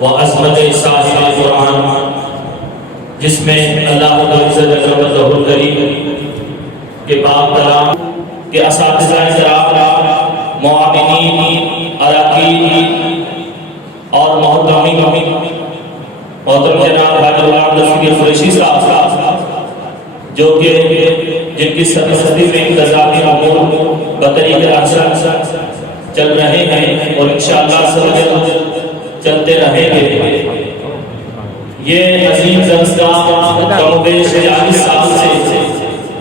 وعظمت صاحب قرآن، جس میں اللہ کریم کے پاک کلام کے اساتذہ کرام، معاونین، اراکین اور محترم جناب حاجی غلام رشید قریشی صاحب، جو کہ جن کی صدی میں انتظامی امور بطریق احسن چل رہے ہیں اور انشاءاللہ چلتے رہیں گے۔ یہ عظیم جلسہ کم بیش 40 سال سے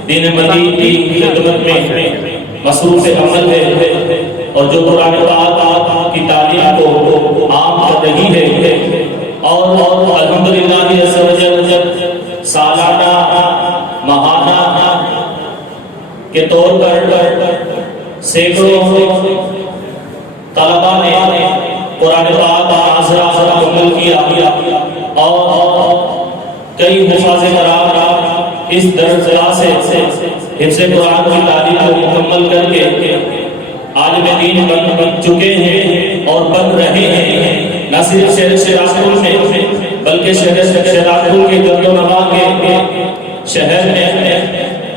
دین مدین کی خدمت میں مصروف عمل ہے اور جو قرآن پاک کی تعلیم کو عام کر رہی ہے، اور الحمدللہ عز و جل سالانہ ماہانہ کے طور پر سینکڑوں طلباء نے قرآن پاک حاضرہ مکمل کیا اور کئی حفاظ کرام اس درجہ سے حفظ قرآن کی تعلیم کو مکمل کر کے عالم دین بن چکے ہیں اور بن رہے ہیں، نہ صرف شہر شیراز میں بلکہ شہر شیراز کے گرد و نواح کے شہر میں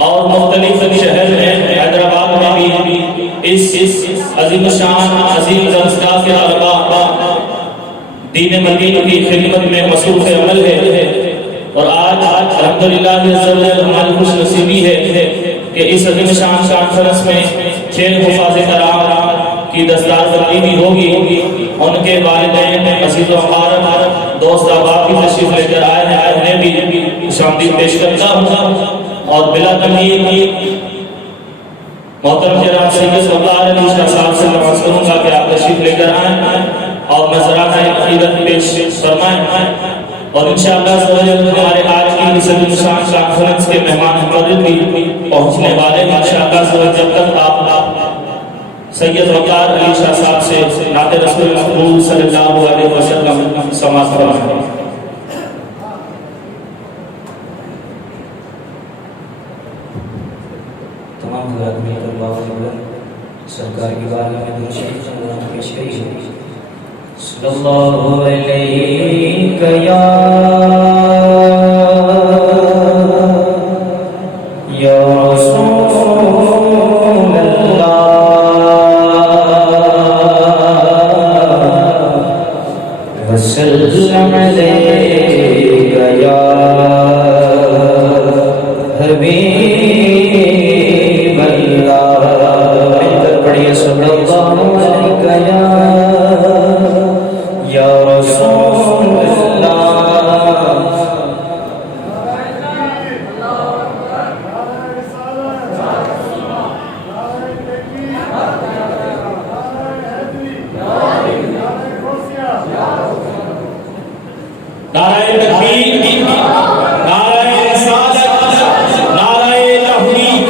اور مختلف شہر میں حیدرآباد میں بھی اس عظیم شان عظیم درجہ کے طلباء دین مدین کی خدمت میں مصروف عمل ہے۔ اور آج الحمدللہ ہماری خوش نصیبی ہے کہ اس عظیم شان کانفرنس میں 6 حفاظ کرام کی دستاربندی بھی ہوگی۔ ان کے والدین عزیز و اقارب دوست احباب بھی تشریف لے کر آئے ہیں، انہیں بھی خوشامدید پیش کرتا ہوں اور بلا تمہید محترم جناب سید صلی اللہ علیہ وسلم سے درخواست کروں گا کہ آپ تشریف لے کر آئیں اور نظرات عقیدت پیش فرمائیں، اور انشاءاللہ ہمارے آج کی اس عظیم شان کانفرنس کے مہمان مقرر بھی پہنچنے والے ہیں۔ انشاءاللہ جب تک آپ سید وقار علی شاہ صاحب سے نعت رسول محمود صلی اللہ علیہ وسلم سماعت فرمائیں۔ تمام حضرات مل کر اللہ سرکار کی بارگاہ میں درود شریف سلام پیش کریے۔ صلی اللہ علیہ یا رسول اللہ وسلم علیہ یا حبیب پڑھیے صلی اللہ علیہ یا رسول اللہ۔ نعرہ تکبیر، نعرہ رسالت، نعرہ تحریک،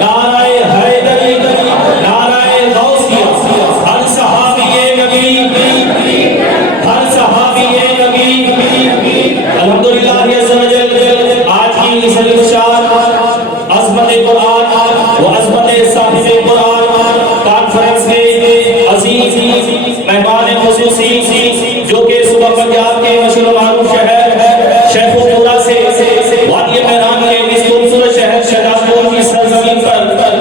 نعرہ حیدری، نعرہ غوثیہ، ہر صحابی نبی، ہر صحابی نبی۔ الحمدللہ عز و جل آج کی اس عظیم شان عظمت قرآن و عظمت صاحب قرآن کانفرنس کے عزیز مہمان خصوصی جو کہ صبح پنجاب کے مشہور معروف شہر شیخ پورہ سے وادی میران کے اس خوبصورت شہر شہرازپور کی سرزمین پر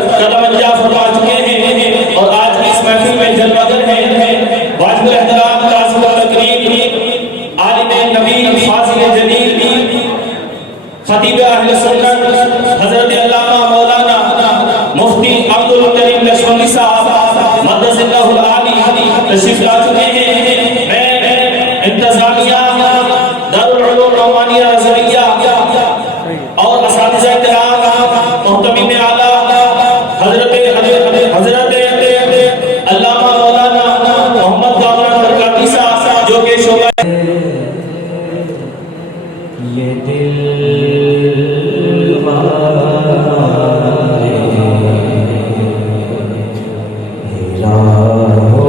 قدم انجا فرما چکے ہیں اور آج کی اس محفل میں جلوہ گر ہیں واجب الاحترام تعظیم التکریم عالم نبی فاضل جلیل خطیب اہل سنت حضرت علامہ مولانا مفتی عبدالکریم لشمنی صاحب مقدس اللہ العالی تشریف لا چکے ہیں۔ انتظامیہ دارالعلوم رومانیہ ازہریہ اور اساتذہ کرام محتمین اعلیٰ حضرت علامہ مولانا محمد کامران برکاتی صاحب جو کہ شعبہ یہ دل ہیرا ہو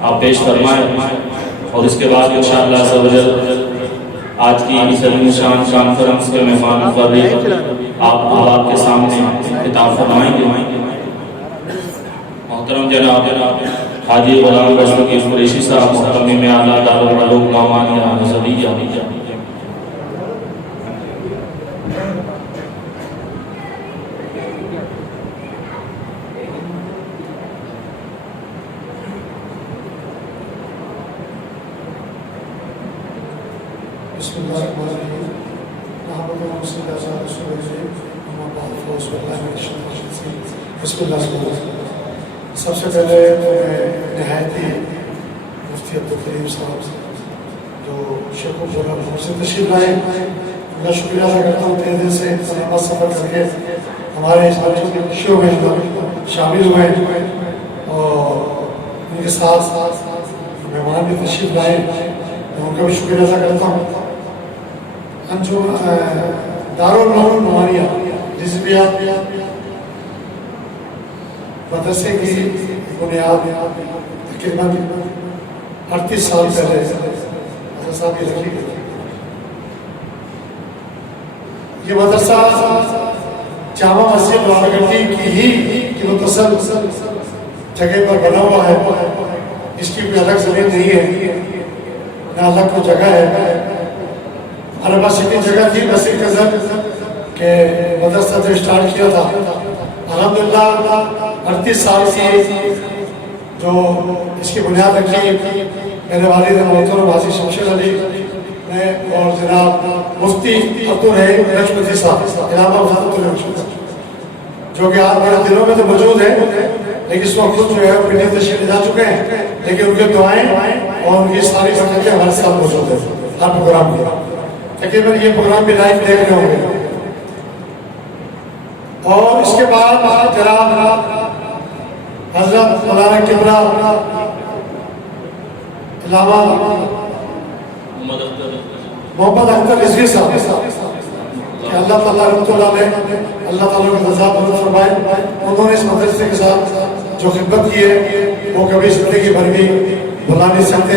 آپ پیش فرمائیں اور اس کے بعد انشاءاللہ عز و جل آج کی عظیم شان کانفرنس کے مہمان مقرر آپ کے سامنے خطاب فرمائیں گے۔ محترم جناب حاجی غلام رسول قریشی صاحب محترم اعلیٰ دارالعلوم نعمانیہ نزویہ۔ بسم اللہ الرحمن الرحیم محمد رسول اللہ صلی اللہ علیہ وسلم اما بعد فاعوذ باللہ من الشیطان الرجیم بسم اللہ الرحمن الرحیم۔ سب سے پہلے میں نہایت ہی مفتی عبدالکریم صاحب جو شیخ القرآن سے تشریف لائے ان کا شکریہ ادا کرتا ہوں، تیرے دن سے لمبا سفر کر کے ہمارے اس شو میں شامل ہوئے اور ان کے ساتھ مہمان بھی تشریف لائے، میں ان کا بھی شکریہ ادا کرتا ہوں۔ جو دارالعلوم نعمانیہ جس بھی آپ مدرسے کی بنیاد تقریباً 38 سال پہلے حضرت صاحب کی رکھی گئی۔ یہ مدرسہ جامع مسجد راولگنڈی کی ہی متصل جگہ پر بنا ہوا ہے، اس کی کوئی الگ زمین نہیں ہے، نہ الگ کوئی جگہ ہے۔ ہمارے پاس اتنی جگہ تھی بس ایک قدر کہ مدرسہ جو اسٹارٹ کیا تھا الحمدللہ 38 سال کی جو اس کی بنیاد رکھی میرے والد محترم حاجی شمشیر علی نے اور جناب مفتی عبدالرحیم لکشمتی صاحب علامہ وزارت الرحمت جو کہ آپ میرے دلوں میں تو موجود ہیں، لیکن اس وقت خود جو ہے وہ انہیں تشریف جا چکے ہیں، لیکن ان کے دعائیں اور ان کی ساری برکتیں ہمارے ساتھ موجود ہیں ہر پروگرام میں۔ تقریباً یہ پروگرام بھی لائیو دیکھ رہے ہوں گے۔ اور اس کے بعد جناب حضرت مولانا قبلہ علامہ محمد اختر رضوی صاحب کہ اللہ تعالیٰ رحمۃ اللہ علیہ اللہ تعالیٰ کو جزا عطا فرمائے، انہوں نے اس مدرسے کے ساتھ جو خدمت کی ہے وہ کبھی زندگی بھر بھی بھلا نہیں سکتے۔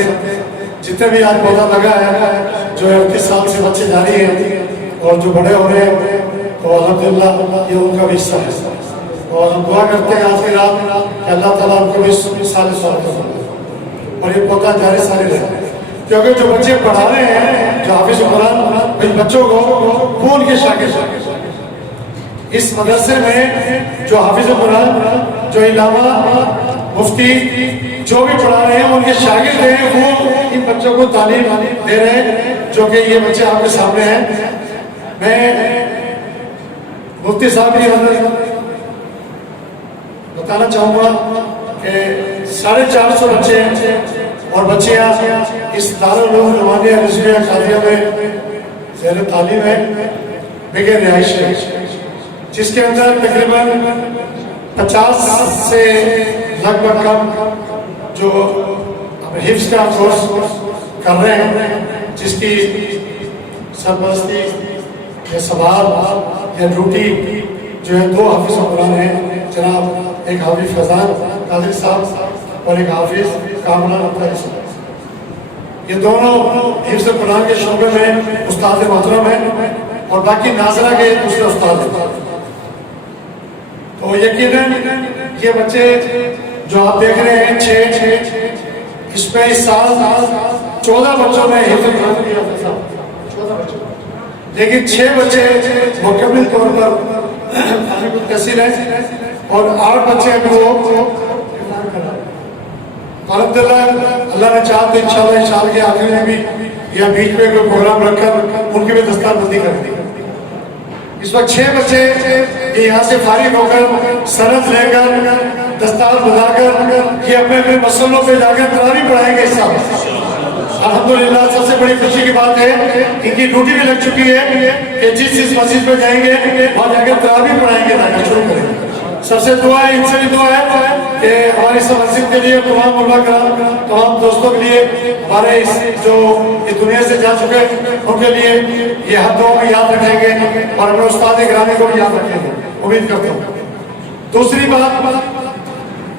جتنے بھی آج پودا لگا ہے جو 38 سال سے بچے جاری ہیں اور جو بڑے ہو رہے ہیں تو الحمدللہ یہ ان کا بھی حصہ ہے، اور ہم دعا کرتے ہیں آج کی رات کہ اللہ تعالیٰ ان کو بھی سال اور یہ پودا جاری سارے رہے، کیونکہ جو بچے پڑھا رہے ہیں جو حافظ قرآن ان بچوں کو وہ ان کے شاگرد اس مدرسے میں جو حافظ قرآن جو علامہ مفتی جو بھی پڑھا رہے ہیں ان کے شاگرد ہیں، وہ ان بچوں کو تعلیم دے رہے ہیں جو کہ یہ بچے آپ کے سامنے ہیں۔ میں مفتی صاحب کی حضرت بتانا چاہوں گا کہ 450 بچے اور بچیاں اس دارالعلوم نعمانیہ نزویہ قادریہ میں زیر تعلیم ہے بغیر رہائش ہے، جس کے اندر تقریباً 50 سے لگ بھگ کم جو حفظ کا کورس کر رہے ہیں، جس کی سرپرستی یا سوال یا ڈیوٹی جو ہے 2 حافظ قرآن ہیں، جناب ایک حافظ فیضان قادری صاحب اور ایک حافظ کامران اختری صاحب۔ یہ دونوں حفظ قرآن کے شعبے میں استاد محترم ہیں اور باقی ناظرہ کے دوسرے استاد ہیں۔ تو یقیناً یہ بچے جو آپ دیکھ رہے ہیں 6 اس میں اس سال 14 بچوں نے حفظ قرآن کیا تھا، لیکن 6 بچے مکمل طور پر فارغ التحصیل ہیں اور 8 بچے کو الحمدللہ اللہ نے چاہا تو انشاءاللہ اس سال کے آخر میں بھی یا بیچ میں کوئی پروگرام رکھ کر ان کی بھی دستار بندی کر دی۔ اس وقت 6 بچے یہاں سے فارغ ہو کر سند لے کر دستار بنا کر یہ اپنے اپنے مسئلوں پہ جا کر تراویح پڑھائیں گے اس سال۔ الحمدللہ سب سے بڑی خوشی کی بات ہے ان کی ڈیوٹی بھی لگ چکی ہے کہ جس مسجد پہ جائیں گے وہاں جا کر تراویح پڑھائیں گے تاکہ شروع کریں گے۔ سب سے دعا ہے، ان سے بھی دعا ہے کہ ہماری اس مسجد کے لیے تمام علماء کرام تمام دوستوں کے لیے ہمارے اس جو اس دنیا سے جا چکے ان کے لیے یہ حدوں کو یاد رکھیں گے اور اپنے استاد گرامی کو بھی یاد رکھیں گے، امید کرتا ہوں۔ دوسری بات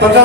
15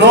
9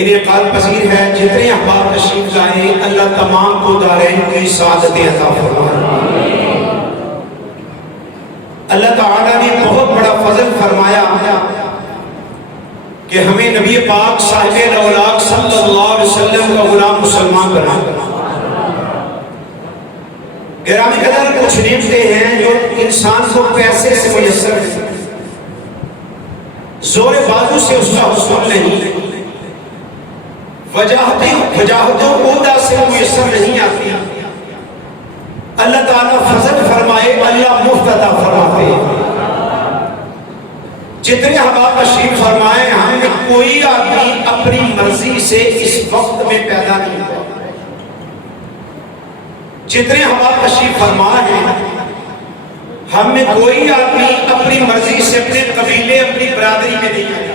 انعقاد پذیر ہے. جتنے احباب تشریف لائے اللہ تمام کو دارین کی سعادتیں عطا فرمائے. اللہ تعالیٰ نے بہت بڑا فضل فرمایا کہ ہمیں نبی پاک صاحب اولاق صلی اللہ علیہ وسلم کا غلام مسلمان بنا. گرامی قدر کچھ نعمتیں ہیں جو انسان کو پیسے سے میسر ہے، زور بازو سے اس کا حصول نہیں، وجاہتوں عہدہ سے میسر نہیں آتی. اللہ تعالیٰ فضل فرمائے، اللہ مفت عطا فرماتے. جتنے احباب تشریف فرمائے ہم میں کوئی آدمی اپنی مرضی سے اس وقت میں پیدا نہیں ہوا. جتنے احباب تشریف فرمائے ہیں ہم میں کوئی آدمی اپنی مرضی سے اپنے قبیلے اپنی برادری میں نہیں آیا.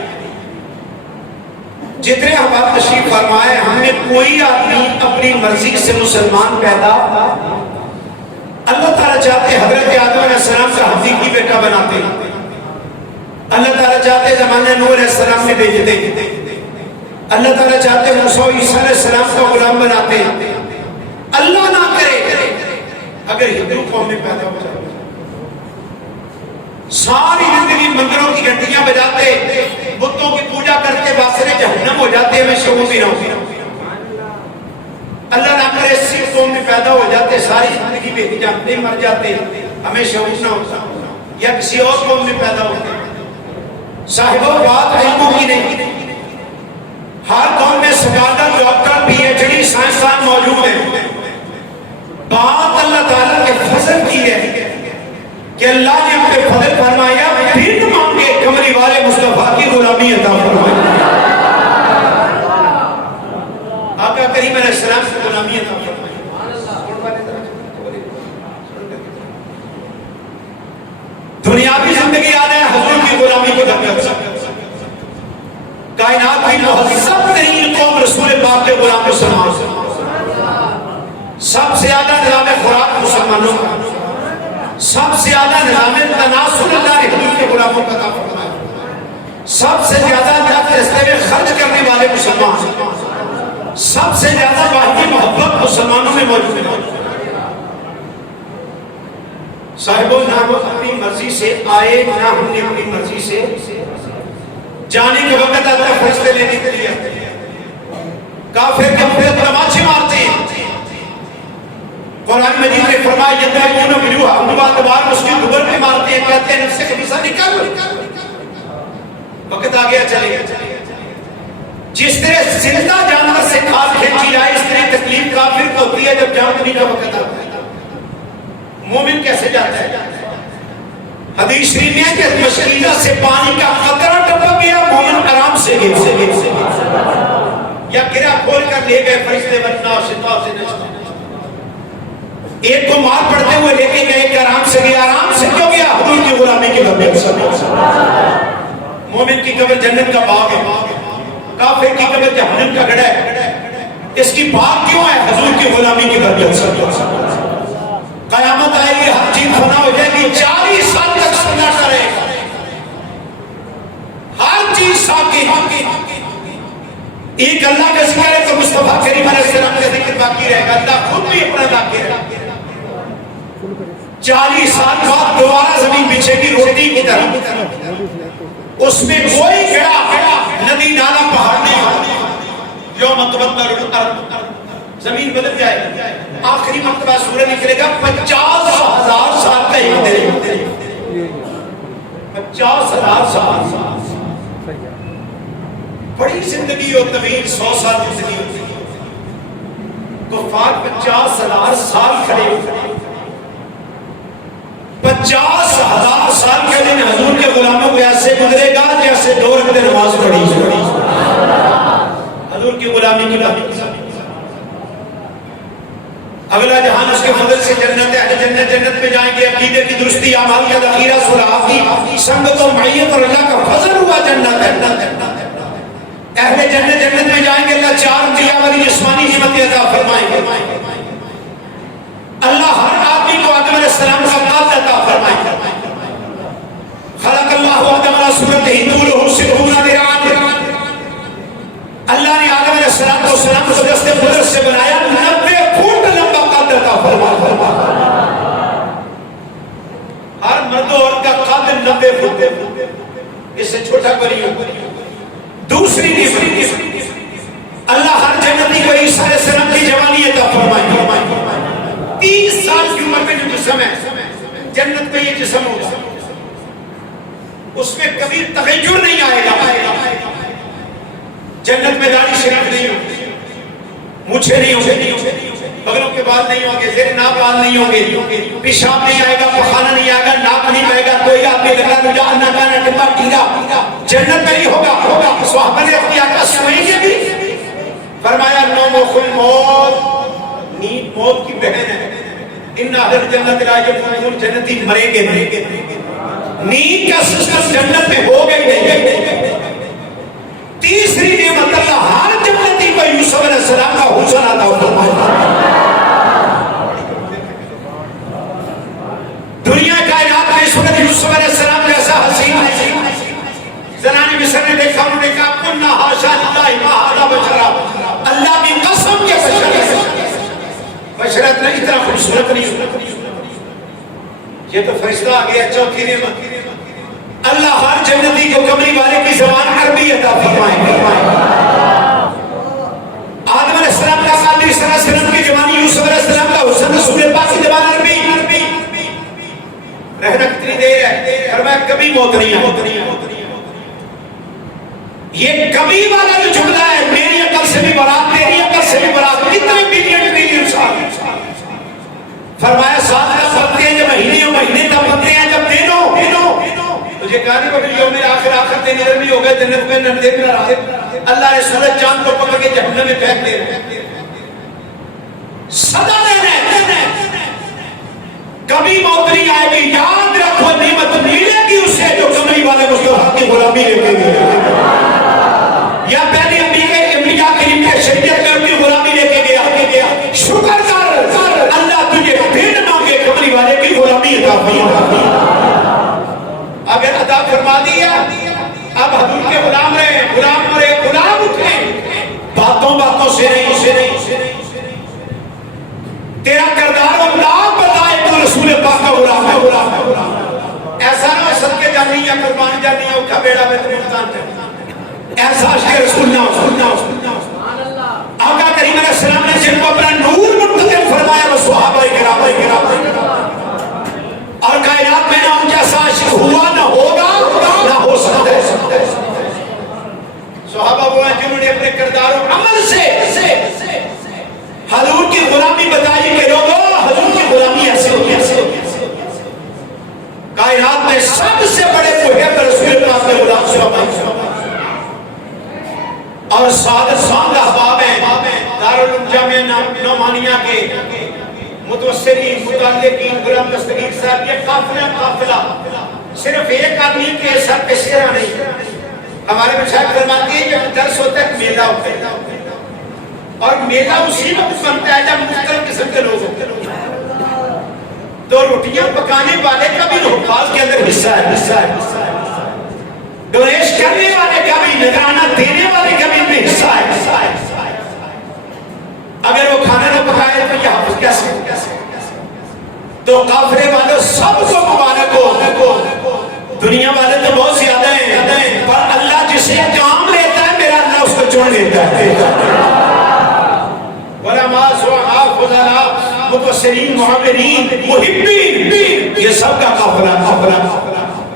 جتنے احباب تشریف فرمائے ہم میں کوئی آدمی اپنی مرضی سے مسلمان پیدا. اللہ تعالیٰ چاہتے حضرت آدم علیہ السلام کا حقیقی بیٹا بناتے، اللہ تعالیٰ چاہتے زمانہ نوح علیہ السلام میں بھیجتے، اللہ تعالیٰ چاہتے موسیٰ عیسیٰ علیہ السلام کا غلام بناتے. اللہ نہ کرے اگر ہندو قوم میں پیدا ہو جائے، ساری زندگی مندروں کی گھنٹیاں بجاتے، بتوں کی پوجا کرتے، واسطے جہنم ہو جاتے، ہمیں شعور بھی نہ ہو. اللہ نہ کرے سکھ قوم میں پیدا ہو جاتے، ساری زندگی بے جانتے مر جاتے، ہمیں شعور نہ ہوتا. یا کسی اور قوم میں پیدا ہوتے. صاحبوں بات علموں کی نہیں، ہر قوم میں scholar, doctor, P H D, سائنسدان موجود ہیں. بات اللہ تعالیٰ کے فضل کی ہے کہ اللہ نے ان پہ فضل فرمایا، پھر مانگے کمری والے مصطفیٰ کی غلامی عطا فرمائی. آقا کریم علیہ السلام کی غلامی عطا فرمائی. دنیاوی زندگی آنے حضور کی غلامی کو دکھتا. کائنات کی مہذب ترین قوم رسول پاک کے غلام مسلمان. سب سے زیادہ نظام خوراک مسلمانوں کا، سب سے زیادہ نظام تناسل اللہ نے حضور کے غلاموں کا عطا فرمایا. سب سے زیادہ اللہ کے راستے میں خرچ کرنے والے مسلمان، سب سے زیادہ باہمی محبت مسلمانوں میں موجود ہے. صاحبوں نہ وہ اپنی مرضی سے آئے، نہ ہم نے اپنی مرضی سے جانے کے وقت اللہ فرشتے لینے کے لیے. کافر کے پھر تماچے مارتے ہیں. قرآن مجید نے فرمایا یدعون بجوہا ادبار، اس کی دبر پہ مارتے ہیں، کہتے ہیں نفس خبیثہ نکل. وقت آ گیا، چلے. جس طرح زندہ جانور سے کھال کھینچی جائے، اس طرح تکلیف کافر کو ہوتی ہے جب جان کا وقت آتا ہے. مومن کیسے جاتا ہے؟ حدیث شریف میں ہے کہ مشکیزہ سے پانی کا قطرہ ٹپک گیا، مومن آرام سے گر یا گرا کھول کر لے گئے فرشتے بچنا شفا سے نشتا. ایک کو مار پڑتے ہوئے لے کے گئے، ایک آرام سے گیا. آرام سے کیوں گیا؟ حضور کی غلامی کی برکت سے. مومن کی قبر جنت کا باغ ہے، کافر کی قبر جہنم کا گڑھا ہے. اس کی بات کیوں ہے؟ حضور کی غلامی کی برکت سے. قیامت آئے گی، ہر چیز فنا ہو جائے گی، 40 سال تک سناٹا رہے گا، ہر چیز ساکت. ایک اللہ کا ذکر ہے تو مصطفیٰ کریم علیہ السلام کا ذکر باقی رہے گا. اللہ خود بھی اپنا ذاکر ہے. 40 سال بعد دوبارہ زمین بچھے گی روٹی کی طرح، اس میں کوئی گڑا ندی نالا پہاڑ نہیں ہوگا. یوم تبدل الارض، زمین بدل جائے گی. آخری مرتبہ سورج نکلے گا، 50,000 سال کا ایک دن، 50,000 سال. بڑی زندگی ہو طویل، 100 سال زندگی ہوتی ہے. کفار 50,000 سال کھڑے ہوتے. 50,000 سال کے دن حضور کے غلاموں کو ایسے گزرے گا جیسے 2 رکعت نماز پڑھی. حضور کی غلامی کی بات. اگلا جہان اس کے فضل سے جنت ہے. اہل جنت جنت میں جائیں گے. عقیدے کی درستی، اعمال کا ذخیرہ، صلح کی سنگت و معیت اور اللہ کا فضل ہوا جنت ہے. اہل جنت جنت میں جائیں گے. اللہ 4 انبیاء والی جسمانی نعمت عطا فرمائیں گے. اللہ ہر آدمی کو آدم علیہ السلام کا قد عطا فرمائیں گے. خلق اللہ آدم علیہ صورتہ طولہ 60 ذراعا. اللہ نے جسم ہوگا، اس میں کبھی تغیر نہیں آئے گا، جنت میں داڑھی شریف نہیں ہوگی، مونچھیں نہیں ہوگی، بغلوں کے بال نہیں ہوں گے، زیر ناک بال نہیں ہوں گے، پیشاب نہیں آئے گا، پخانہ نہیں آئے گا، ناک نہیں بہے گا، کوئی آدمی لگا رجا نہ کانا ٹپا ٹیرا، جنت میں ہی ہوگا۔ صحابہ نے کیا کہا سوئیں گے بھی؟ فرمایا نوم الموت، نیند موت کی بہن ہے، ان اہل جنت لا یموتون، جنتی مریں گے، نیند کا سسٹم جنت میں ہوگا ہی نہیں۔ تیسری نعمت اللہ ہر جنتی کو یوسف علیہ السلام کا حسن عطا فرمایا۔ دنیا کائنات میں اس وقت یوسف علیہ السلام جیسا حسین ہے، زنان مصر نے دیکھا، انہوں نے کہا قلنا حاشا للہ ما ھذا بشرا، اللہ کی قسم کے بشرت نہیں، اتنا خوبصورت نہیں۔ یہ تو فرشتہ آ گیا چوتھی نعمت، اللہ ہر جنتی کو کملی والے کی زبان عربی عطا فرمائے۔ آدم علیہ السلام کا قادر صلی اللہ علیہ وسلم کی جوانی، یوسف علیہ السلام کا حسن، رسول پاک کی زبان عربی۔ رہنا کتنی دیر ہے؟ فرمایا کبھی موت نہیں ہے۔ یہ کبھی والا جو جملہ ہے، میری عقل سے بھی برات، تیری عقل سے بھی برات، کتنے بلین ٹریلین سال۔ فرمایا سال کا بنتے ہیں جب مہینے، مہینے تب بنتے ہیں جب دنوں۔ تجھے کہا نہیں کہ یوم آخر دن ادھر بھی ہو گئے، جنت میں نندے میں رہے، اللہ نے سورج چاند کو پکڑ کے جہنم میں پھینک دے، سدا دینا کبھی موت نہیں آئے گی۔ یاد رکھو نعمت ملے گی اسے جو کملی والے مصطفیٰ کی غلامی لے کے گئے، یا پہلے انبیاء کریم کے شریعت میں اپنی غلامی لے کے گیا۔ شکر کر، اللہ تجھے پھر مانگے کملی والے کی غلامی عطا فرما۔ اگر عطا فرما دیا، اب حضور کے غلام رہے، غلام مرے، غلام اٹھے، باتوں سے نہیں، تیرا کردار اللہ بتائے تو رسول پاک کا غلام ہے۔ ایسا نہ ہو صدقے جانی یا قربانی جانی یا اٹھا بیڑا میں تمہیں اتان ہے، ایسا عشق رسول نہ ہو۔ آقا کریم علیہ السلام نے جن کو اپنا نور منتقل فرمایا وہ صحابہ کرام، اور کائنات میں نہ ان جیسا عاشق ہوا، نہ ہوگا، نہ ہو سکتا ہے۔ صحابہ وہ ہیں جنہوں نے اپنے کردار و عمل سے حضور کی غلامی بتائی کہ لوگوں حضور کی غلامی ایسے ہوتی ہے۔ کائنات میں سب سے بڑے محب رسول پاک کے غلام صحابہ، اور سعادت خان احباب ہیں دارالعلوم جامعہ نعمانیہ کے متوسرین، متعلقین، غلام دستگیر صاحب، یہ قافلہ صرف ایک آدمی کے سر پہ سیرا نہیں۔ ہمارے مشاہد فرماتی ہے جب درس ہوتا ہے میلہ ہوتا ہے، اور میلہ اسی وقت بنتا ہے جب مختلف قسم کے لوگ ہوتے ہیں، تو روٹیاں پکانے والے کا بھی حفاظ کے اندر حصہ ہے، ڈونیش کرنے والے کا بھی، نذرانہ دینے والے کا بھی حصہ ہے۔ اگر وہ کھانا نہ پکائے تو یہ حافظ کیسے؟ تو قافلے والے سب کو مبارک ہو۔ دنیا والے تو بہت زیادہ ہیں، پر اللہ جسے کام لیتا ہے میرا اللہ اس کو چن لیتا ہے۔ علماء، صحابہ، فضلاء، مبصرین، معمرین، محبین، یہ سب کا قافلہ۔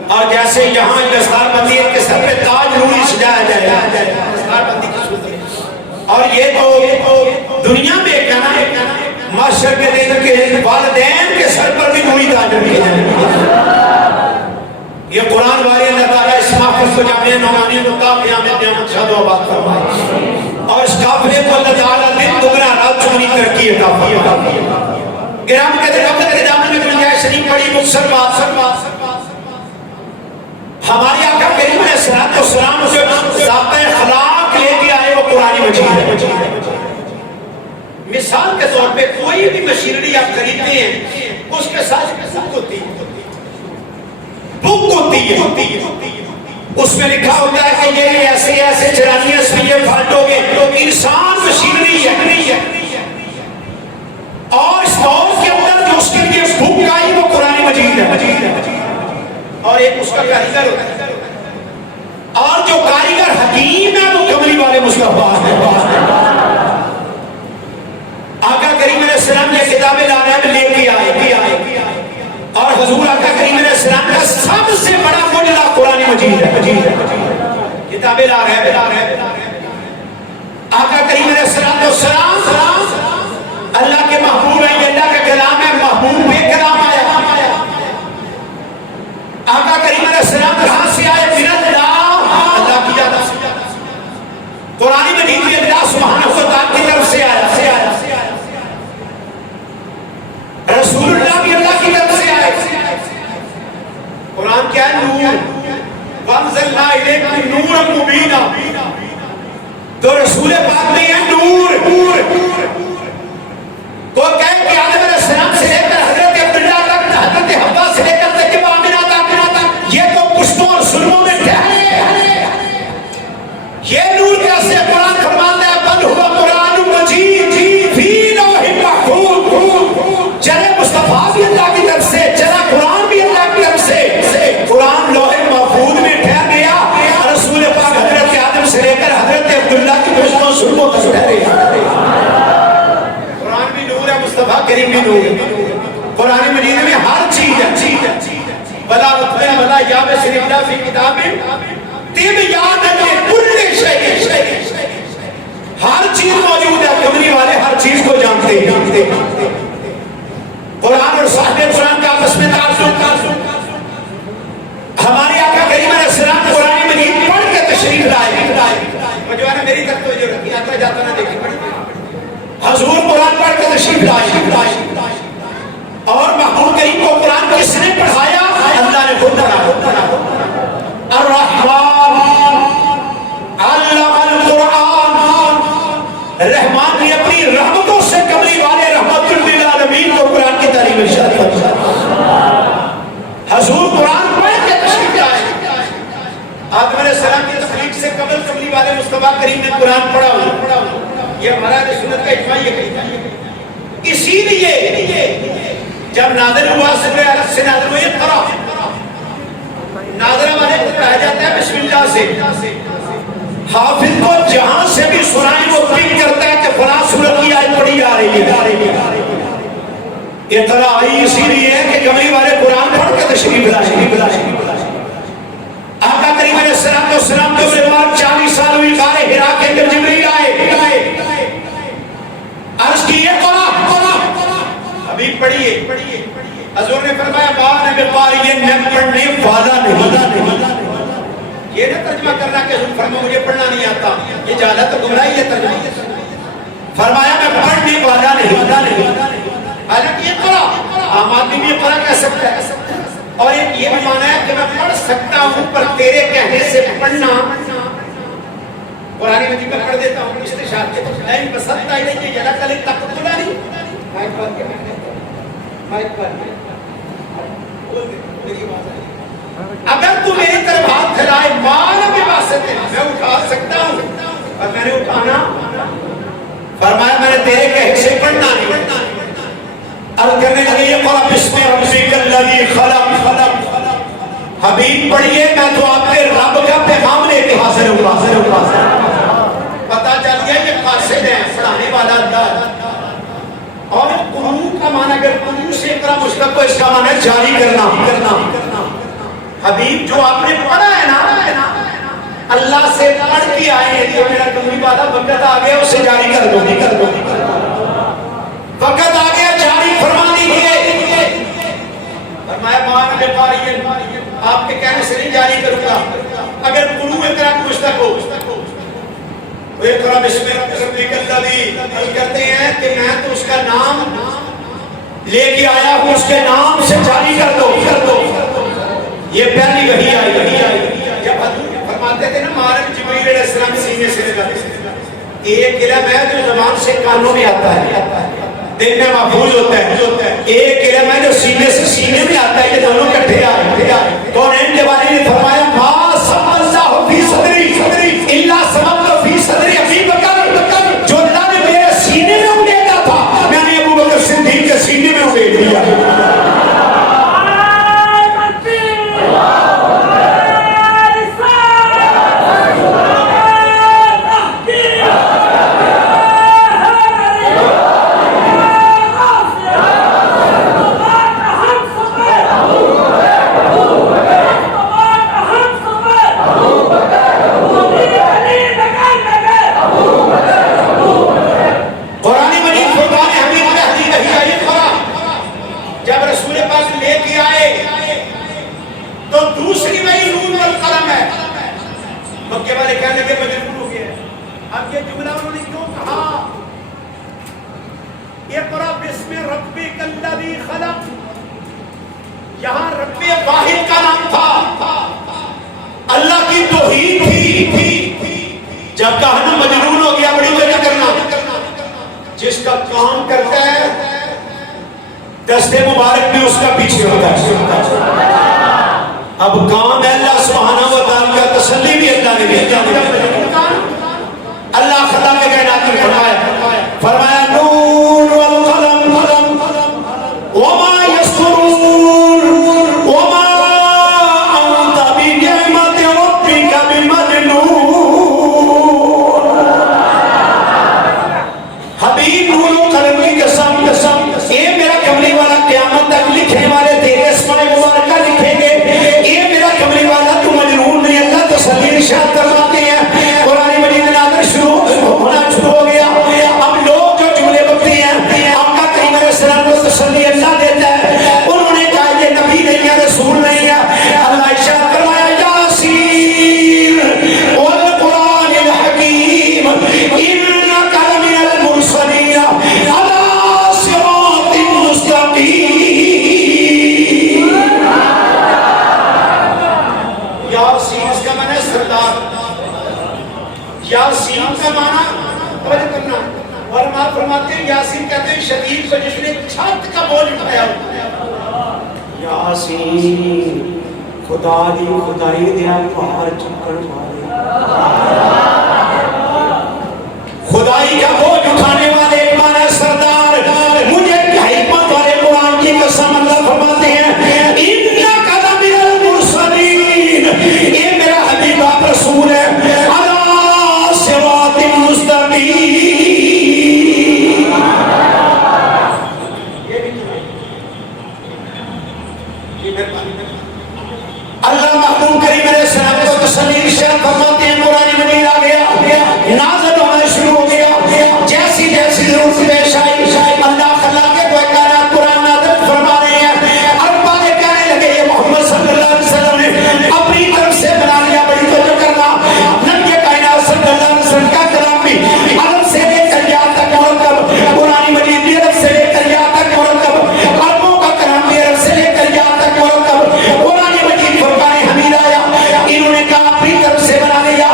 اور جیسے یہاں دستار بندی کے سر پہ تاج نوری سجایا جائے، دستار بندی کی صورت ہے، اور یہ تو دنیا میں کہنا ہے، معاشر کے دن کے والدین کے سر پر بھی نوری تاج رکھے جائیں۔ یہ قرآن والے اللہ تعالیٰ اس محفظ کو جامعہ نعمانی مطاب قیامت نعمت شاد و آباد فرمائے، اور اس قافلے کو اللہ تعالیٰ دن دگنا رات چگنی ترقی عطا فرمائے۔ گرام کے وقت ردامن میں گنجائش نہیں پڑی، مختصر بات ہماری آقا کریم علیہ السلام جو ذات اخلاق لے کے آئے وہ قرآن مجید ہے۔ مثال کے طور پہ کوئی بھی مشینری آپ خریدتے ہیں، اس کے ساتھ بک ہوتی ہے، اس میں لکھا ہوتا ہے کہ یہ ایسے چرانی اسمیہ پھالٹو گے، انسان مشینری ہے، اور اس دور کے اندر جو اس کے لیے بک آئی وہ قرآن مجید ہے، اور ایک اس کا کاریگر ہوتا ہے، اور جو کاریگر حکیم ہے وہ کملی والے مصطفیٰ ہے۔ آقا کریم علیہ السلام یہ کتابیں لانے میں لے کے آئے، اور حضور آقا کریم علیہ السلام بلا رہے آقا کریم علیہ السلام اللہ کے محبوب ہیں، یہ اللہ کا کلام ہے، محبوب پہ کلام آیا۔ آقا کریم علیہ السلام کہاں سے آئے؟ من اللہ کی جانب سے۔ قرآن مجید میں اللہ سبحانہ و تعالیٰ کی طرف سے آیا، رسول اللہ بھی اللہ کی طرف سے آئے۔ قرآن کیا ہے؟ نور، وَأَنزَلْنَا إِلَيْكَ نُورًا مُبِينًا، تو رسول پاک میں ہے نور۔ تو کہیں کہ آدم علیہ السلام سے لے کر حضرت عبداللہ تک، حضرت حوا سے لے کر تک آمنہ تک، یہ تو پشتوں اور سلموں میں ٹھہرے۔ یہ نور کیسے؟ قرآن فرماتا ہے بل ہوا قرآن مجید فی لوح محفوظ۔ چلے مصطفیٰ بھی اللہ کی طرف سے، چلا قرآن بھی اللہ کی طرف سے، قرآن لوح محفوظ میں ٹھہر گیا، رسول پاک حضرت آدم سے لے کر حضرت عبداللہ کی پشتوں سلموں تک ٹھہرے۔ قرآن بھی نور ہے، مصطفیٰ کریم بھی نور ہے۔ قرآن مجید میں ہر چیز ہے، بلا رتبہ بلا یاب صلی اللہ فی کتاب طبیان لکل شیء، ہر چیز موجود ہے، کملی والے ہر چیز کو جانتے ہیں۔ قرآن اور صاحب قرآن کا آپس میں تعلق، ہمارے آقا کریم علیہ السلام قرآن مجید پڑھ کے تشریف لائے۔ مجھوانا میری طرف توجہ رکھی، آتا جاتا نہ دیکھی، حضور قرآن پڑھ کے تشریف لائے، اور محبوب کریم کو قرآن کس نے پڑھایا؟ اللہ نے خود پڑھایا۔ الرحمن علم القرآن، رحمان نے اپنی رحمتوں سے کملی والے رحمت للعالمین کو قرآن کی تعلیم ارشاد فرمایا۔ حضور قرآن پڑھ کے تشریف لائے۔ آدم علیہ السلام کی تخلیق سے قبل کملی والے مصطفیٰ کریم نے قرآن پڑھا، یہ ہمارا سنت کا اجماع ہے۔ اسی لیے جب نازل ہوا سورہ الگ سے نازل ہوئی، ناظرہ والے کو کہا جاتا ہے بسم اللہ سے، حافظ کو جہاں سے بھی سنائی وہ پک کرتا ہے کہ فلاں سورت کی آیت پڑھی جا رہی ہے۔ اقرا آئی اسی لیے ہے کہ کملی والے قرآن پڑھ کے تشریف لائے۔ آقا کریم علیہ السلام کو بعد 40 سال ہوئی، غار حرا کے اندر جبریل آئے، عرض کی اقرا، ابھی پڑھیے۔ حضور نے فرمایا ماں نے بقاری، یہ میں پڑھنے والا نہیں۔ یہ نہ ترجمہ کرنا کہ حضور فرمایا مجھے پڑھنا نہیں آتا، یہ جہالت تو گمراہی ہے ترجمہ۔ فرمایا میں پڑھنے والا نہیں، حالانکہ یہ قرآن عام آدمی بھی قرآن کہہ سکتا ہے، اور یہ بھی مانا ہے کہ میں پڑھ سکتا ہوں، پر تیرے کہنے سے پڑھنا قرآن مجید میں پڑھ دیتا ہوں استشار کے نہیں پسند آئی نہیں، یہ جلک علی تقتلہ نہیں مائک پر کیا مائک پر اگر تو میری طرف ہاتھ پھیلائے مال کے واسطے میں اٹھا سکتا ہوں، اور میں نے اٹھانا، فرمایا میں نے تیرے کہنے سے پڑھنا نہیں۔ عرض کرنے لگے اقرأ بسم ربک الذی خلق، حبیب پڑھیے میں تو آپ کے رب کا پیغام لے کے حاضر ہوں۔ پتہ چل گیا یہ قاصد ہے، پڑھانے والا اللہ۔ اور قرآن کا معنی اگر قرآن سے اقرا مشتق کو اس کا معنی جاری کرنا۔ حبیب جو آپ نے پڑھا ہے نا، اللہ سے پڑھ کے آئے ہیں، جو میرا کمی والا وقت آ گیا اسے جاری کر دو، وقت آ گیا جاری فرما دیجیے۔ فرمایا مان بقاری، آپ کے کہنے سے نہیں جاری کروں گا، اگر قرآن اقرا مشتق ہو، اقرأ بسم ربک الذی، کہتے ہیں کہ میں تو اس کا نام لے کے آیا ہوں، اس کے نام سے جاری کر دو۔ یہ پہلی وحی آئی جب حضور فرماتے تھے نا مارک جبریل علیہ السلام سینے سے لگاتے، ایک علم ہے جو زبان سے کانوں میں آتا ہے، دل میں محفوظ ہوتا ہے، ایک علم ہے جو سینے سے سینے میں آتا ہے، یہ دونوں کٹھے آئے۔ کونین کے بارے میں فرمایا ما سمع اللہ فی صدری الا سمعت فی صدری ابی بکر، جو اللہ نے میرے سینے میں اڑیتا تھا میں نے ابو بکر صدیق کے سینے میں اڑیل دیا۔ مکے والے کہنے لگے مجنون ہو گیا. اب یہ جملہ انہوں نے کیوں کہا؟ اقرأ بسم ربک الذی خلق، یہاں رب واحد کا نام تھا، اللہ کی توحید تھی. جب کہا نا مجنون ہو گیا، بڑی وجہ کرنا، جس کا کام کرتا ہے دست مبارک بھی اس کا پیچھے ہوتا ہے. اب کام ہے اللہ سبحانہ و تعالیٰ کا، تسلی بھی اللہ نے دی. اللہ خدا کے کائنات میں فرمایا نون والقلم وما يسطرون وما انت بنعمت ربك بمجنون. حبیب نون و قلم کی قسم، اے میرا کملی والا قیامت تک لکھنے والے تیرے اسماء مبارکہ لکھیں گے. اے میرا کملی والا تو مجنون نہیں. اللہ تسلی ارشاد فرماتے ہیں، قرآن مجید نازل شروع ہونا شروع ہو گیا. اب لوگ جو جملے بکتے ہیں، آقا کریم علیہ السلام کو تسلی اللہ دیتا ہے. انہوں نے کہا یہ نبی نہیں ہے، رسول نہیں ہے. اللہ ارشاد فرمایا یاسین والقرآن الحکیم انک لمن المرسلین علی صراط مستقیم. یاسین اس کا معنی ہے سردار. یاسین کا معنی توجہ کرنا، علماء فرماتے ہیں یاسین کہتے ہیں شدید کو جس نے چھت کا بوجھ اٹھایا ہوتا. یاسین خدا دی خدائی دیا پہاڑ چکر مارے، خدائی کا بوجھ اٹھانے والے ایک معنی سردار. مجھے حکمت والے قرآن کی قسم اللہ فرماتے ہیں انک لمن المرسلین، یہ میرا حبیب آپ رسول ہے، علی صراط مستقیم. اللہ محبوب کریم علیہ السلام کو تسلی ارشاد فرماتے ہیں، قرآن مجید آ گیا، نازل ہونا شروع ہو گیا. جیسی جیسی ضرورت پیش آئی، اللہ خلا کے کوئی کائنات قرآن نازل فرما رہے ہیں. عرب والے کہنے لگے یہ محمد صلی اللہ علیہ وسلم نے اپنی طرف سے بنا لیا. بڑی توجہ کرنا، نبی کائنات صلی اللہ علیہ وسلم کا کلام بھی عرب سے لے کر یہاں تک مرتب، قرآن مجید بھی عرب سے لے کر یہاں تک مرتب، عربوں کا کلام بھی عرب سے لے کر یہاں تک مرتب. قرآن مجید فرقان حمید آیا، انہوں نے کہا اپنی طرف سے بنا لیا.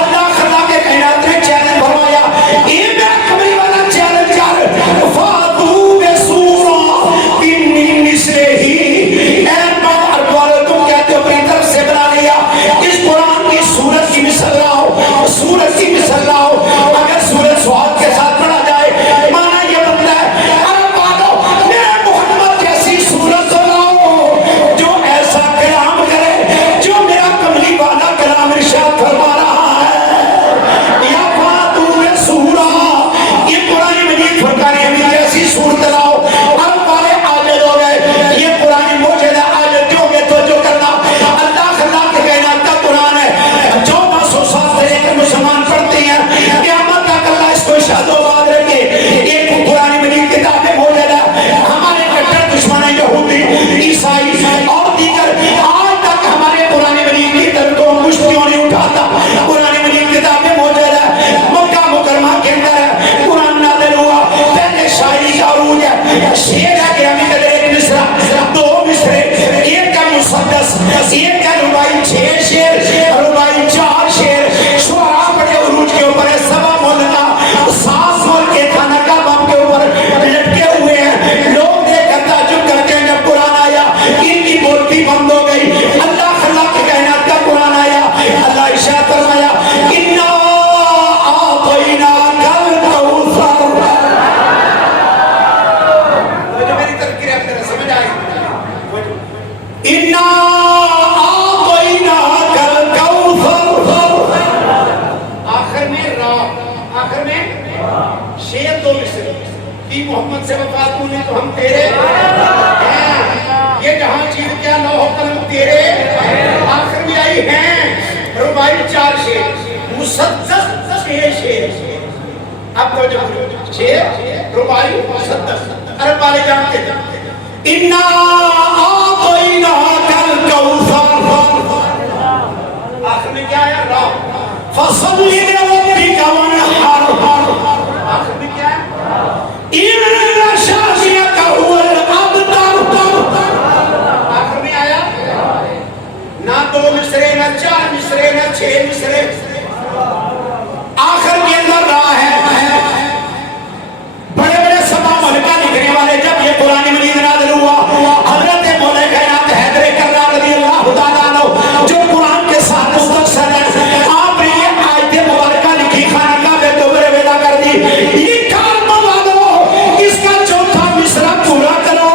اللہ خدا کے کائنات نے چیلنج فرمایا، یہ میرا کمری والا چیلنج کر، فاتو بسورہ من مثلہ. اے عرب والے تم کہتے ہو اپنی طرف سے بنا لیا، اس قرآن کی سورت کی مثال لاؤ، سورت کی مثال لاؤ. اگر سورت سواد کے ساتھ پڑھا جائے معنی یہ بنتا ہے عرب والوں میرے محمد جیسی سورت لاؤ جو ایسا کلام کرے جو میرا کملی والا کلام ارشاد فرما رہا ہے. یا فاتو بسورہ، یہ قرآن مجید فرقان حمید جیسی سورت لاؤ. عرب والے عاجز ہو گئے، یہ قرآن موجود ہے، عاجز کیوں گے؟ توجہ کرنا، اللہ خلا کے کائنات کا قرآن ہے، 1400 سال سے لے کر مسلمان پڑھتے ہیں، قیامت تک اللہ اس کو شاد و باد رکھے. ایک قرآن مجید کتاب میں موجود ہے. ہمارے کٹر دشمن یہودی، عیسائی اور دیگر آج تک ہمارے قرآن مجید کی طرف کو مشتیوں نہیں اٹھاتا. قرآن مجید کتاب میں موجود ہے، مکہ مکرمہ کے اندر ہے، قرآن نازل ہوا. پہلے شاعری کا عروج ہے، شعر ہے کہ ہمیں ایک مصرع، دو مصرے، ایک کا مسدس، ایک کا رباعی 6 شعر، رباعی 4 شعر. شعراء بڑے عروج کے اوپر ہے، سبا مولنا 7 مول کے خانہ کعبہ کے اوپر لٹکے ہوئے ہیں. لوگ دیکھ کر تعجب کرتے ہیں. جب قرآن آیا ان کی بولتی بند ہو گئی. اللہ خلا کے کائنات کا قرآن آیا، اللہ ارشاد فرمایا انا اعطیناک الکوثر. جو میری تذکرہ آپ کو سمجھ آئی، انا اعطیناک الکوثر. آخر میں را، آخر میں شعر 2 مصرے کی محمد سے وفات ہوئی تو ہم تیرے ہیں، یہ جہاں چیز کیا لوح و قلم تیرے. آخر میں آئی ہیں رباعی 4 شعر، مسدس 6 شعر. اب تو جو شعر رباعی مسدس عرب والے جانتے ہیں. انا اعطیناک الکوثر. آخر میں کیا آیا؟ را. فصل لربك وانحر آخر میں کیا ہے ان شانئک هو الابتر آخر میں آیا نہ 2 مصرے نہ 4 مصرے نہ 6 مصرے آخر کے اندر رہا ہے بڑے بڑے سبا ملکہ لکھنے والے جب یہ قرآن مجید نازل ہوا حضرت مولا کائنات حیدر کرار رضی اللہ تعالیٰ عنہ جو قرآن کے ساتھ مستقصر ہے آپ نے یہ آیت مبارکہ لکھی خانہ کعبہ تو بڑے ویدہ کر دی یہ کار موادو اس کا چوتھا مصرع پورا کرو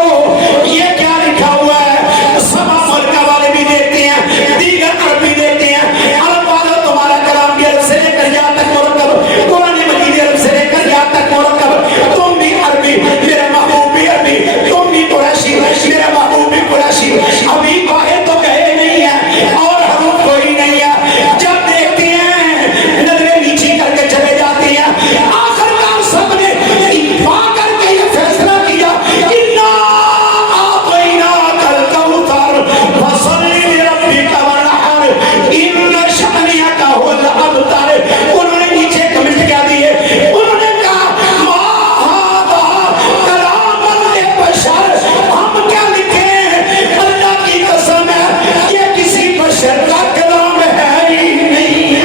یہ کیا لکھا ہوا ہے سبا ملکہ والے بھی دیتے ہیں دیگر عربی دیتے ہیں عرب والوں تمہارا کلام بھی عرب سے لے کر یہاں تک مرکب قرآن مجید عرب سے لے کر یہاں تک مرکب تم بھی عربی میرے محبوب بھی عربی تم بھی قریشی میرے محبوب بھی قریشی ابھی باہر تو گئے نہیں ہیں اور حروف کوئی نہیں ہے جب دیکھتے ہیں نظریں نیچی کر کے چلے جاتی ہیں آخر کار سب نے اتفا کر کے یہ فیصلہ کیا اِنَّا أَعْطَيْنَاكَ الْكَوْثَرَ فَصَلِّ لِرَبِّكَ وَانْحَرْ إِنَّ شَانِئَكَ هُوَ الْأَبْتَرُ انہوں نے نیچے کمنٹ کیا دیے انہوں نے کہا مَا هَذَا كَلَامٌ لِبَشَرٍ ہم کیا لکھیں اللہ کی قسم ہے یہ کسی بشر کا کلام ہے ہی نہیں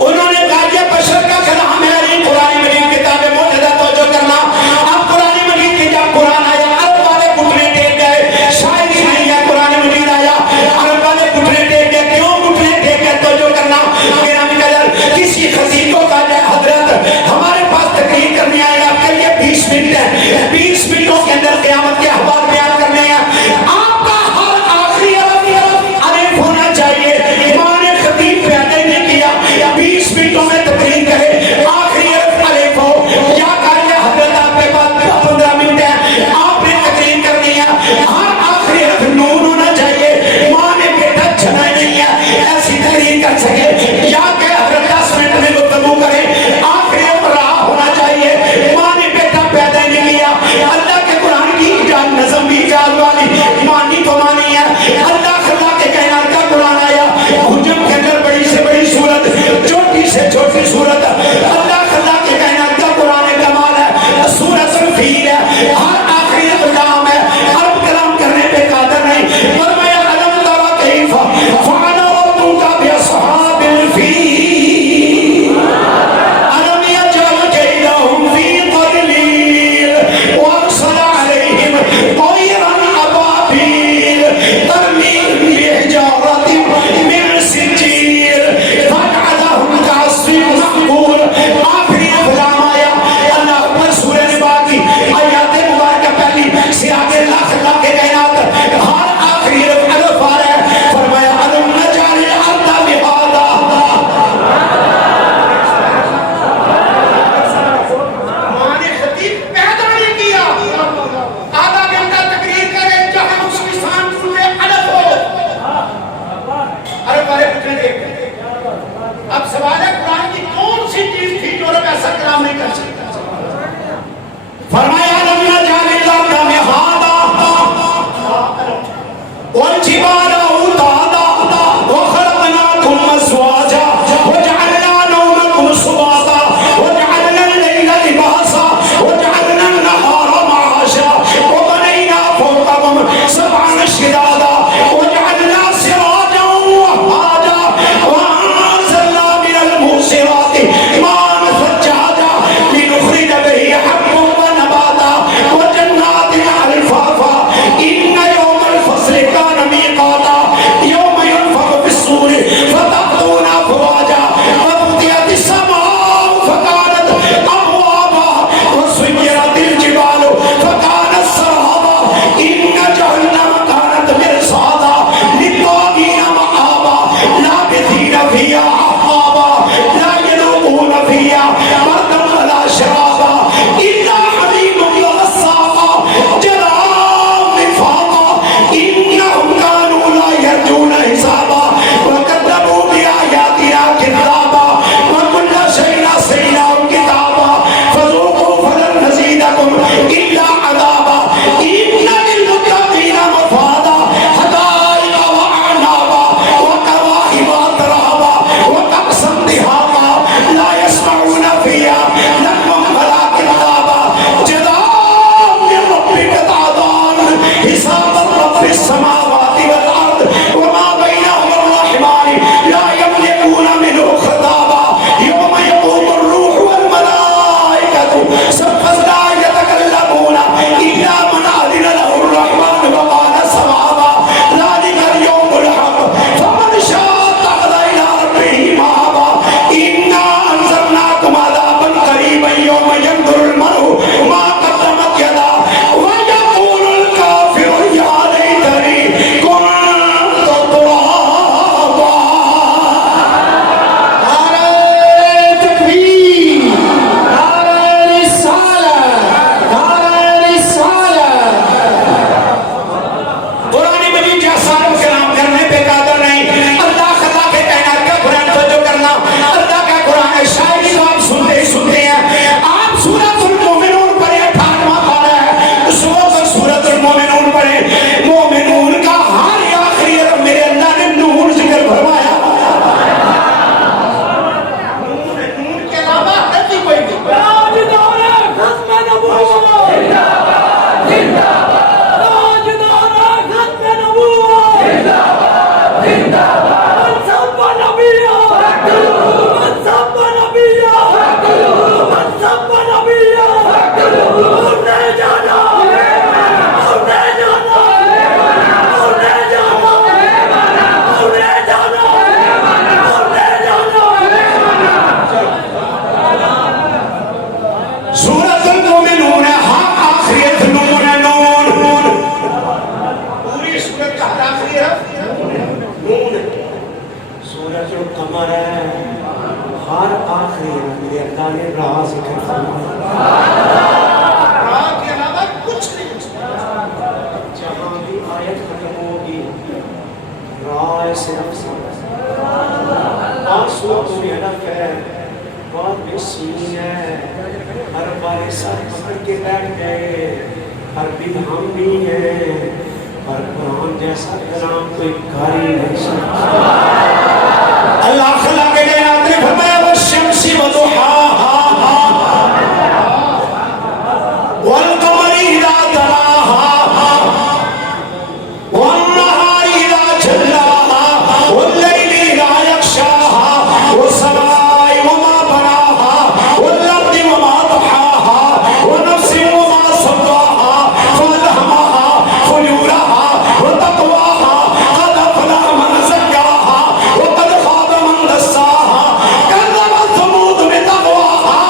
انہوں نے کہا یہ بشر کا کلام ہے نہیں قرآن مجید کتاب معجزہ توجہ کرنا اب قرآن مجید کی جب قرآن آیا عرب والے گھٹنے ٹیک گئے شاید نہیں ہے قرآن مجید آیا عرب والے گھٹنے ٹیک گئے کیوں گھٹنے ٹیک گئے توجہ کرنا میرا مقدر کسی خطیب کو کہا جائے حضرت ہمارے پاس تقریر کرنے آئے آپ کے لیے 20 منٹ ہے 20 منٹوں کے اندر قیامت کے احوال بیان کرنے ہیں آپ کا ہر آخری عرف ہونا چاہیے امام نے خطیب پیدا ہی نہیں کیا 20 منٹوں میں تقریر کرے آخری عرف ہو یا کہا حضرت آپ کے پاس 15 منٹ ہے آپ نے تقریر کرنی ہے ہر آخری عرف نور ہونا چاہیے ماں نے بیٹا چھنا نہیں ہے ایسی تقریر کر سکے یا کہ حضرت 10 منٹ میں گفتگو کرے آخری عرف راہ ہونا چاہیے ماں نے بیٹا پیدا ہی نہیں کیا اللہ کے قرآن کی ایجاد نظم بھی ایجاد والی مانی تو مانی ہے اللہ خدا کے کائنات کا قرآن آیا حجم کے اندر بڑی سے بڑی صورت چھوٹی سے چھوٹی صورت اللہ خدا کے کائنات کا قرآن کمال ہے سورۃ الفیل ہے ہر آخری کلام ہے عرب کلام کرنے پہ قادر نہیں فرمایا علم ترى کیف فعل ربک باصحاب الفیل الم یجعل کیدہم فی تضلیل وارسل علیہم طیرا ابابیل ترمیہم بحجارۃ من سجیل فجعلہم کعصف مأکول آخری کلام آیا اللہ اکبر سورہ نبا کی آیات مبارکہ پہلی سے آگے لاکھ لاکھ کے کائنات ہر آخری عرف آ رہا ہے فرمایا علم نجعل الارض بہادا ماں نے خطیب پیدا نہیں کیا آدھا گھنٹہ تقریر کرے جہاں اس کسان پورے عرب ہو عرب والے پوچھنے دیکھتے اب سوال ہے قرآن کی کون سی چیز تھی جو عرب ایسا کلام نہیں کر سکتا فرمایا علم نجعل الارض بہادا والجبال أوتادا وخلقناكم أزواجا وجعلنا نومكم سباتا وجعلنا الليل لباسا وجعلنا النهار معاشا وبنينا فوقكم سبعا شدادا وجعلنا سراجا وهاجا وأنزلنا من المعصرات ماء ثجاجا لنخرج به حبا ونباتا وجنات ألفافا إن يوم الفصل كان ميقاتا باعث آنسو تو حلف ہے بہت بسین ہے ہر بار ساتھ پکڑ کے بیٹھ گئے ہر دن ہم بھی ہیں پر قرآن جیسا کلام کوئی کاری نہیں سکتا اللہ خلا کے کائنات نے فرمایا والشمس وضحاها والقمر اذا تلاها والنهار اذا جلاها والليل اذا يغشاها والسماء وما بناها والارض وما طحاها ونفس وما سواها فالهمها فجورها وتقواها قد افلح من زكاها وقد خاب من دساها كذبت ثمود بتقواها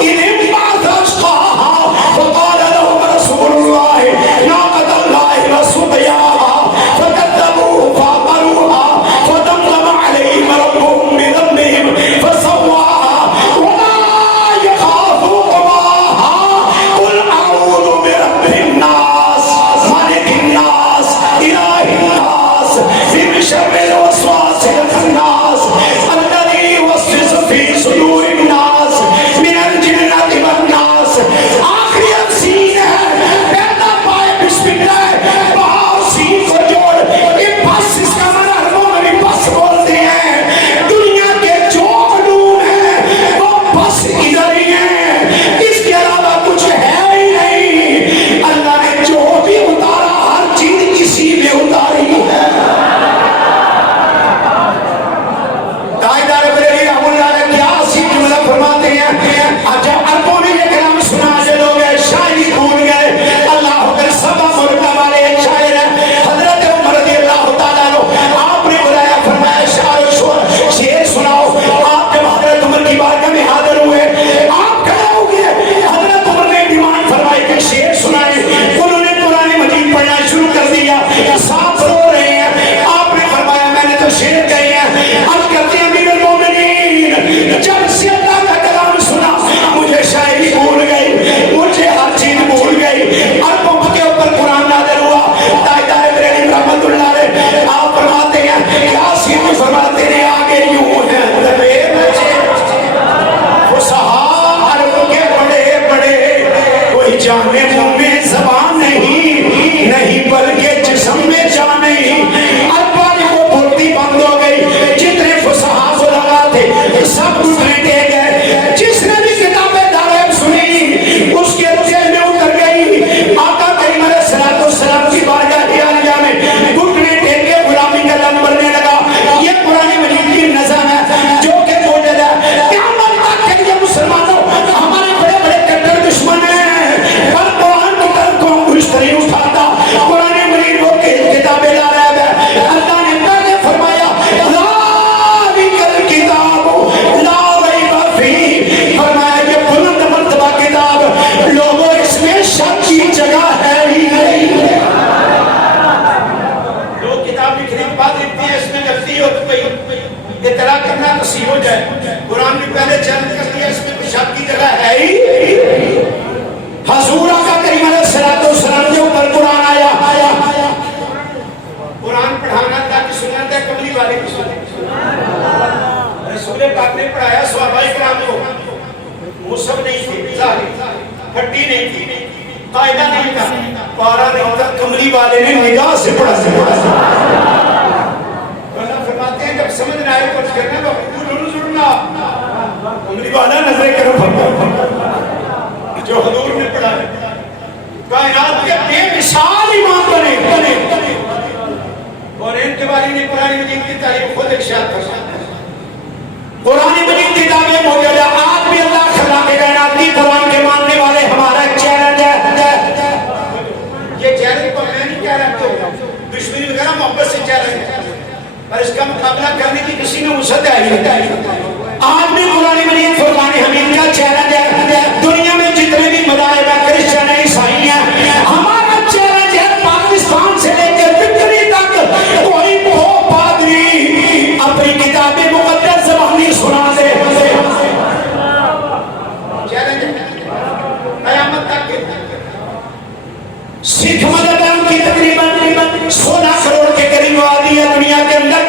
اذ انبعث اشقاها فقال لهم رسول الله ناقة الله وسقياها فكذبوه فعقروها فدمدم عليهم ربهم بذنبهم فسواها ولا يخاف عقباها قل اعوذ برب الناس ملك الناس اله الناس من شر الوسواس الخناس الذي يوسوس في صدور الناس من الجنة والناس آخری سین ہے پہلا پائے بسم اللہ بہار سین کو جوڑ یہ بس اس کا منع ہرمون بھی بس بولتے ہیں دنیا کے جو علوم ہیں وہ بس ادھر ہی ہیں اس کے علاوہ کچھ ہے ہی نہیں اللہ نے جو بھی اتارا ہر چیز کسی میں اتاری ہے دائدار بریلی رحم اللہ نے کیا سی جملہ فرماتے ہیں آجا عربوں نے یہ کلام سنا جو لوگ شاعری بھول گئے اللہ اکبر سبا ملکہ والے ایک شاعر ہیں حضرت عمر رضی اللہ تعالیٰ عنہ آپ نے بلایا فرمایا شعر سناؤ آپ جب حضرت عمر کی بارگاہ میں حاضر ہوئے آپ کھڑے ہو گئے حضرت عمر نے ڈیمانڈ فرمائی کہ شعر سنائے انہوں نے قرآن مجید پڑھنا شروع کر دیا صاحب رو رہے ہیں آپ نے فرمایا میں نے تو شعر کہے ہیں اب کہتے ہیں امیر المومنین جب سے اللہ کا کلام سنا مجھے شاعری بھول گئی مجھے ہر چیز بھول گئی عربوں کے اوپر قرآن نازل ہوا دائدار ابراہیم رحمت اللہ علیہ آپ فرماتے ہیں یاسین میں فرماتے ہیں آگے یوں ہیں درے بچے فصحا عرب کے بڑے بڑے کوئی جانے منہ میں زبان نہیں بلکہ جسم میں جان نہیں عربانی کو بھولتی بند ہو گئی جتنے فصحا کو لگا تھے سب گزرے گئے جس نے بھی کتابیں دارائب سنی اس کے جیل میں اتر گئی آقا کریم علیہ السلام کی بارگاہ عالیہ میں گھٹنے ٹیک کے غلامی کا دم بھرنے لگا یہ قرآن مجید کی نظم ہے جو کہ موجود ہے قیامت تک کے لیے مسلمانوں ہمارے بڑے بڑے کٹر دشمن ہیں پر قرآن کو کل کو گشت نہیں اٹھاتا قرآن مجید وہ کتابیں لا رہا ہے اللہ نے پہلے فرمایا ذالک الکتاب لا ریب فیہ فرمایا یہ بلند مرتبہ کتاب لوگوں اس میں شک کی جگہ ہے ہی نہیں لوگ کتاب لکھنے کے بعد لکھتے ہیں اس میں غلطی ہو تو کوئی اطلاع کرنا نصیب ہو جائے قرآن نے پہلے چیلنج کر دیا اس میں کوئی شک کی جگہ ہے ہی حضور آقا کریم علیہ السلام کے اوپر قرآن آیا قرآن پڑھانا تاکہ سنت ہے کملی والے کی سنت رسول پاک نے پڑھایا صحابہ کرام کو مصحف نہیں تھی ظاہر ہڈی نہیں تھی قاعدہ نہیں تھا پارا نہیں تھا کملی والے نے نگاہ سے پڑھا اللہ فرماتے ہیں جب سمجھ نہ آئے کچھ کرنا تو ضرور ضرورنا کملی والا نظریں کرو فرمایا جو حضور نے پڑھا ہے کائنات کے بے مثال امام بنے اور ان کے بارے میں قرآن مجید کی تعریف خود ارشاد فرماتا ہے قرآن مجید کی کتابیں موجود ہے آج بھی اللہ خلاق کائنات کی قرآن کے ماننے والے ہمارا چیلنج ہے یہ چیلنج تو میں نہیں کہہ رہا تو دشمنی وغیرہ محبت سے چیلنج ہے پر اس کا مقابلہ کرنے کی کسی نے وسعت ہے آج بھی قرآن مجید فرقان حمید کا چیلنج ہے دنیا میں جتنے بھی مذاہب ہیں کرسچن ہیں عیسائی ہیں ہمارا چیلنج ہے پاکستان سے لے کر بکری تک کوئی پادری اپنی کتاب مقدس زبانی سنا دے چیلنج قیامت تک سکھ مذہب کی تقریباً 16 کروڑ کے قریب آبادی ہے دنیا کے اندر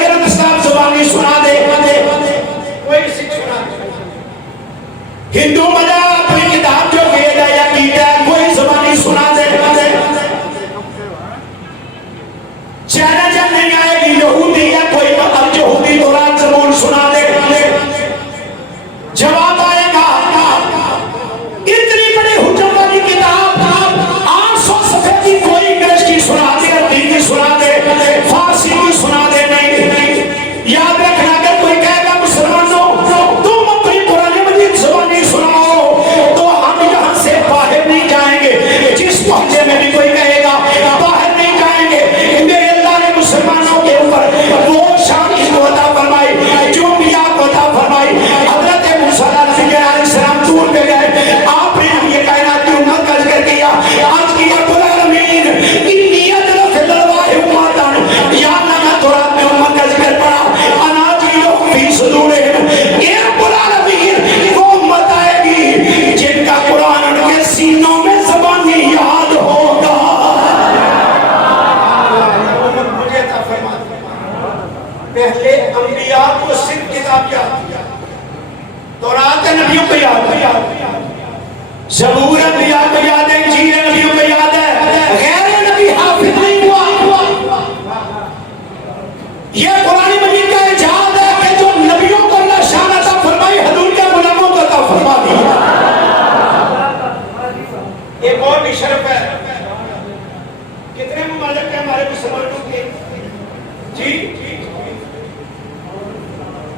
چیلنج نہیں آئے گی یہودی ہے کوئی اب یہودی تورات زبون سنا دے جواب آئے گا اتنی بڑی حجت والی کتاب 800 صفحے کی کوئی انگلش کی سنا دے عربی کی سنا دے فارسی کی سنا دے نہیں یاد رکھنا اگر کوئی کہے گا مسلمانوں تم اپنی قرآن مجید زبانی سناؤ تو ہم یہاں سے باہر نہیں جائیں گے جس پہنچے میں بھی کوئی کہے گا باہر نہیں جائیں گے میرے اللہ نے مسلمانوں کے اوپر وہ شان کی عطا فرمائی جو انبیاء کو عطا فرمائی حضرت موسیٰ علیہ السلام دور پہ گئے آپ نے یہ کائنات کی امت کا ذکر کیا آج کی رب العالمین انی ادعو فی الارواح امتاً یا اللہ میں تورات میں امت کا ذکر پڑا اناجیلہم فی صدورہم اے رب العالمین وہ امت آئے گی جن کا قرآن ان کے سینوں میں زبانی یاد ہوگا مجھے عطا فرما پہلے انبیاء کو صرف کتاب یاد کیا تورات نبیوں کو یاد ہے زبور انبیاء کو یاد ہے انجیل نبیوں کو یاد ہے غیر نبی حافظ نہیں ہوا یہ قرآن مجید کا اجازت ہے کہ جو نبیوں کو اللہ شان عطا فرمائی حضور کے غلاموں کو عطا فرما دیا ایک اور بھی شرف ہے کتنے ممالک ہیں ہمارے مسلمانوں کے جی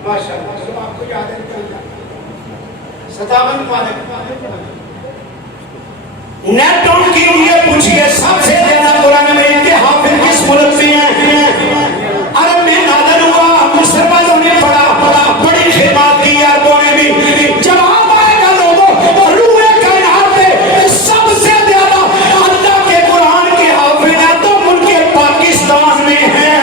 ماشاءاللہ چلو آپ کو یاد ہے 57 ممالک نیٹ آن کی یہ پوچھئے سب سے زیادہ قرآن مجید کے حافظ کس ملک سے ہیں عرب میں نازل ہوا مصر والوں نے پڑھا بڑی خدمات کی عربوں نے بھی جواب آئے گا لوگوں روح کائنات پہ سب سے زیادہ اللہ کے قرآن کے حافظ ہیں تو ملک پاکستان میں ہیں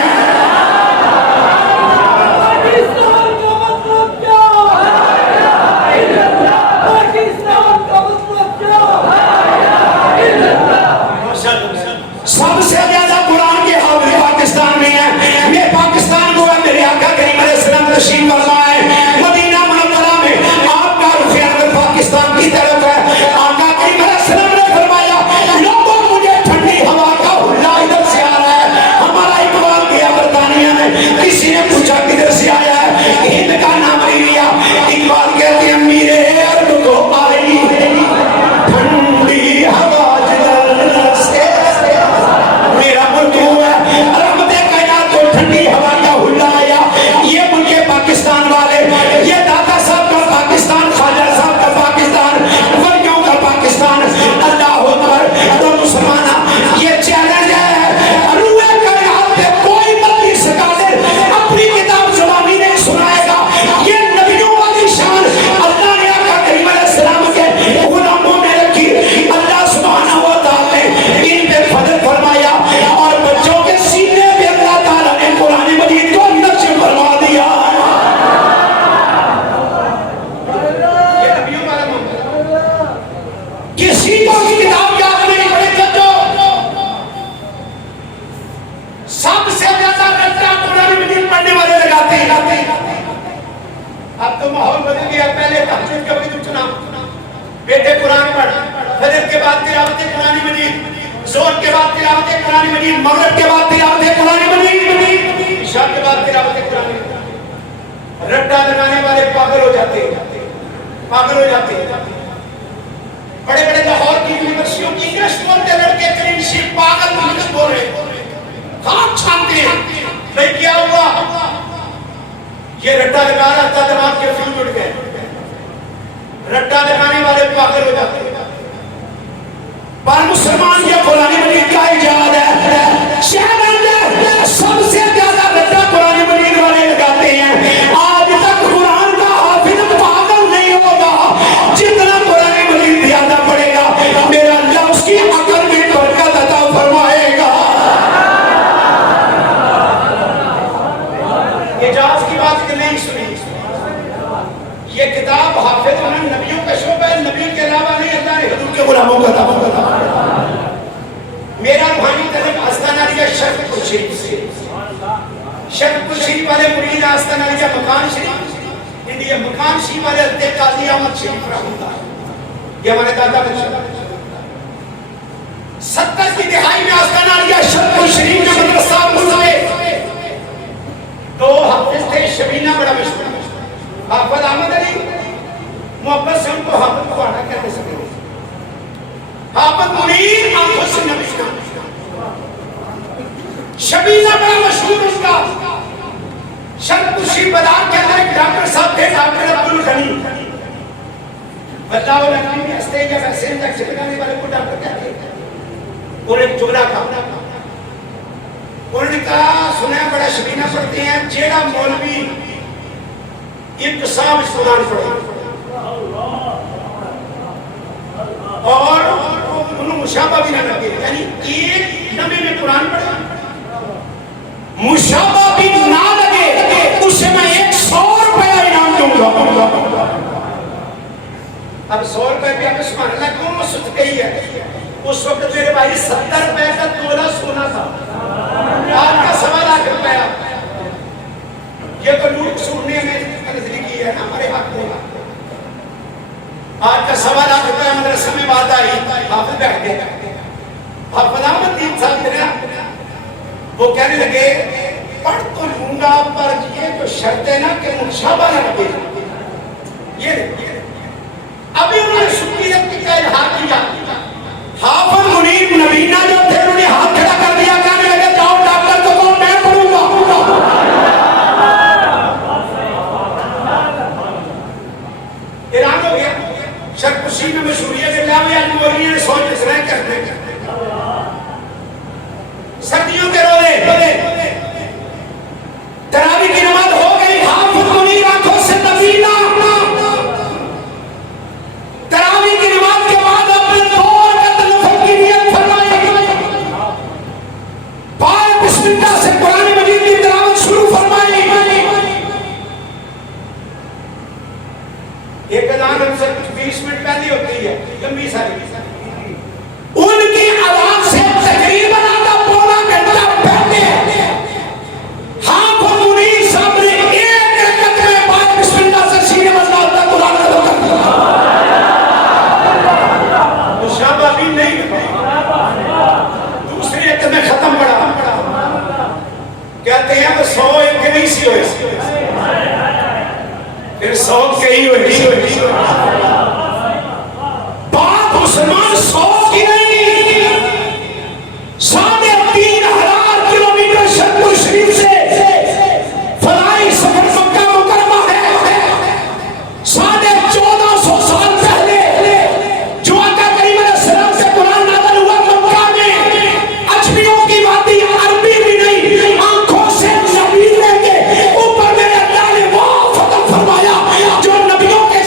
سب سے زیادہ قرآن کے حافظ پاکستان میں ہیں میں پاکستان کو میرے آقا کریم علیہ السلام تشریف فرما ہے مدینہ منورہ میں آپ کا رخ انور پاکستان کی طرف ہے آقا کریم علیہ السلام نے فرمایا لوگوں مجھے ٹھنڈی ہوا کا حلہ ادھر سے آ رہا ہے ہمارا اقبال گیا برطانیہ میں کسی نے پوچھا کدھر سے آیا ہے ہند کا نام لیا اقبال کہتے ہیں میرے عرب کو آئی ٹھنڈی ہوا جدھر سے میرا ملک ہوا ہے رحمت کائنات کو ٹھنڈی ہوا کا حلہ آیا یہ ملک پاکستان والے یہ دادا صاحب کا پاکستان خواجہ صاحب کا پاکستان ولیوں کا پاکستان اللہ اکبر تو مسلمانہ یہ چیلنج ہے روح کائنات پہ کوئی مدنی سکالر اپنی کتاب زبانی نہیں سنائے گا یہ نبیوں والی شان اللہ نے آقا کریم علیہ السلام کے غلاموں میں رکھی اللہ سبحانہ و تعالی نے ان پہ فضل فرمایا اور بچوں کے سینے پہ اللہ تعالیٰ نے قرآن مجید کو نقش فرما دیا یہ نبیوں والا معاملہ کسی کو بھی کتاب یاد نہیں پڑے جو سب سے زیادہ رٹا قرآن مجید پڑھنے والے لگاتے ہیں اب تو ماحول بدل گیا پہلے تحجد کا بھی چنا بیٹے قرآن پڑھ فجر کے بعد تلاوت قرآن مجید زور کے بعد تلاوت قرآن مجید مغرب کے بعد تلاوت قرآن مجید عشاء کے بعد تلاوت قرآن مجید رٹا لگانے والے پاگل ہو جاتے ہیں بڑے بڑے لاہور کی یونیورسٹیوں کی انگلش بولتے لڑکے کلین شیٹ پاگل انگلش بول رہے کام چھانتے ہیں بھئی کیا ہوا یہ رٹا لگا رہا تھا دماغ کے فیوز اٹھ گئے رٹا لگانے والے پاگل ہو جاتے ہیں پر مسلمان یہ قرآن مجید کا ایجاد ہے شہران ہے سب سے زیادہ رٹا قرآن مجید والے لگاتے ہیں آج تک قرآن کا حافظ پاگل نہیں ہوگا جتنا قرآن مجید زیادہ پڑے گا میرا اللہ اس کی عقل میں برکت عطا فرمائے گا اعجاز کی بات کہ نہیں سنی یہ کتاب حافظ ہونا نبیوں کا شعبہ ہے نبیوں کے علاوہ نہیں اللہ نے حضور کے غلاموں کا عطا میرا روحانی طلب آستانہ لیا شرف الشریف سے شرف الشریف والے مرید آستانہ لیا مکان شریف انڈیا مکان شریف والے حضرت قاضی احمد شریف رحمۃ اللہ یہ ہمارے دادا بچہ 70 کی دہائی میں آستانہ لیا شرف الشریف میں مدرسہ شبیلہ بڑا مشہور اس کا. شرکشی بازار کے اندر ایک ڈاکٹر صاحب تھے, ڈاکٹر عبد الغنی. اللہ علیہ میں ہنستے یا ویسے انجیکشن لگانے والے کو ڈاکٹر کہتے ہیں. اور ایک جملہ تھا, انہوں نے کہا سنا بڑا شبینہ پڑھتے ہیں, جیڑا مولوی ایک صاحب قرآن پڑھے اور انہوں مشابہ بھی نہ لگے, یعنی ایک نبی میں قرآن پڑھے مشابہ بھی نہ لگے, اسے میں 100 روپیہ انعام دوں گا. اب 100 روپے پہ آپ سبحان اللہ کیوں سچ گئی ہے؟ اس وقت میرے بھائی 70 روپے کا تولہ سونا تھا, آج کا 1.25 لاکھ روپیہ. یہ تو لوگ سننے میں نزدیکی ہے ہمارے حق میں. آج کا 1.25 لاکھ روپیہ مدرسہ میں بات آئی, حافظ بیٹھ گئے, آپ فلام الدین صاحب تھے, وہ کہنے لگے پڑھ تو لوں گا پر یہ جو شرط ہے نا کہ مشابہ نہ لگے. یہ ابھی انہوں نے سکیت کا اظہار کیا. حافظ منیر نبینہ جو تھے انہوں نے ہاتھ کھڑا کر دیا, کہنے لگے جاؤ ڈاکٹر کو کون میں پڑھوں گا. اعلان ہو گیا. شرکشی میں مشہوری ہے کہ لاوی علموریہ نے سوچ اس رہے کرتے سردیوں کے روزے تراویح کی نماز ہو گئی. حافظ منیر آنکھوں سے نبینہ تراویح کی نماز کے بعد اپنے 2 رکعت نفل کی نیت فرمائی, پائے بسم اللہ سے قرآن مجید کی تلاوت شروع فرمائی. ایک اذان ہم سے 20 منٹ پہلے ہوتی ہے, لمبی ساری, ان کی آواز سے تقریباً آدھا پونا گھنٹہ پہلے حافظ منیر صاحب نے 1 رکعت میں پائے بسم اللہ سے سینے مسئلہ ہوتا قرآن کا دو کر دیا. مشابہ بھی نہیں, دوسری ایک میں ختم پڑا. کہتے ہیں وہ 100 ایک نہیں سی ہوئی, پھر 100 کئی ہوئی. بات مسلمان 100 کی نہیں, 3,500 کلومیٹر شرکو شریف سے فلائی سفر مکہ مکرمہ ہے. 1450 سال پہلے جو آقا کریم علیہ السلام سے قرآن نازل ہوا مکہ میں, اجمیوں کی وادی عربی بھی نہیں, آنکھوں سے نبی لے کے اوپر میرے اللہ نے وہ فتح فرمایا جو نبیوں کے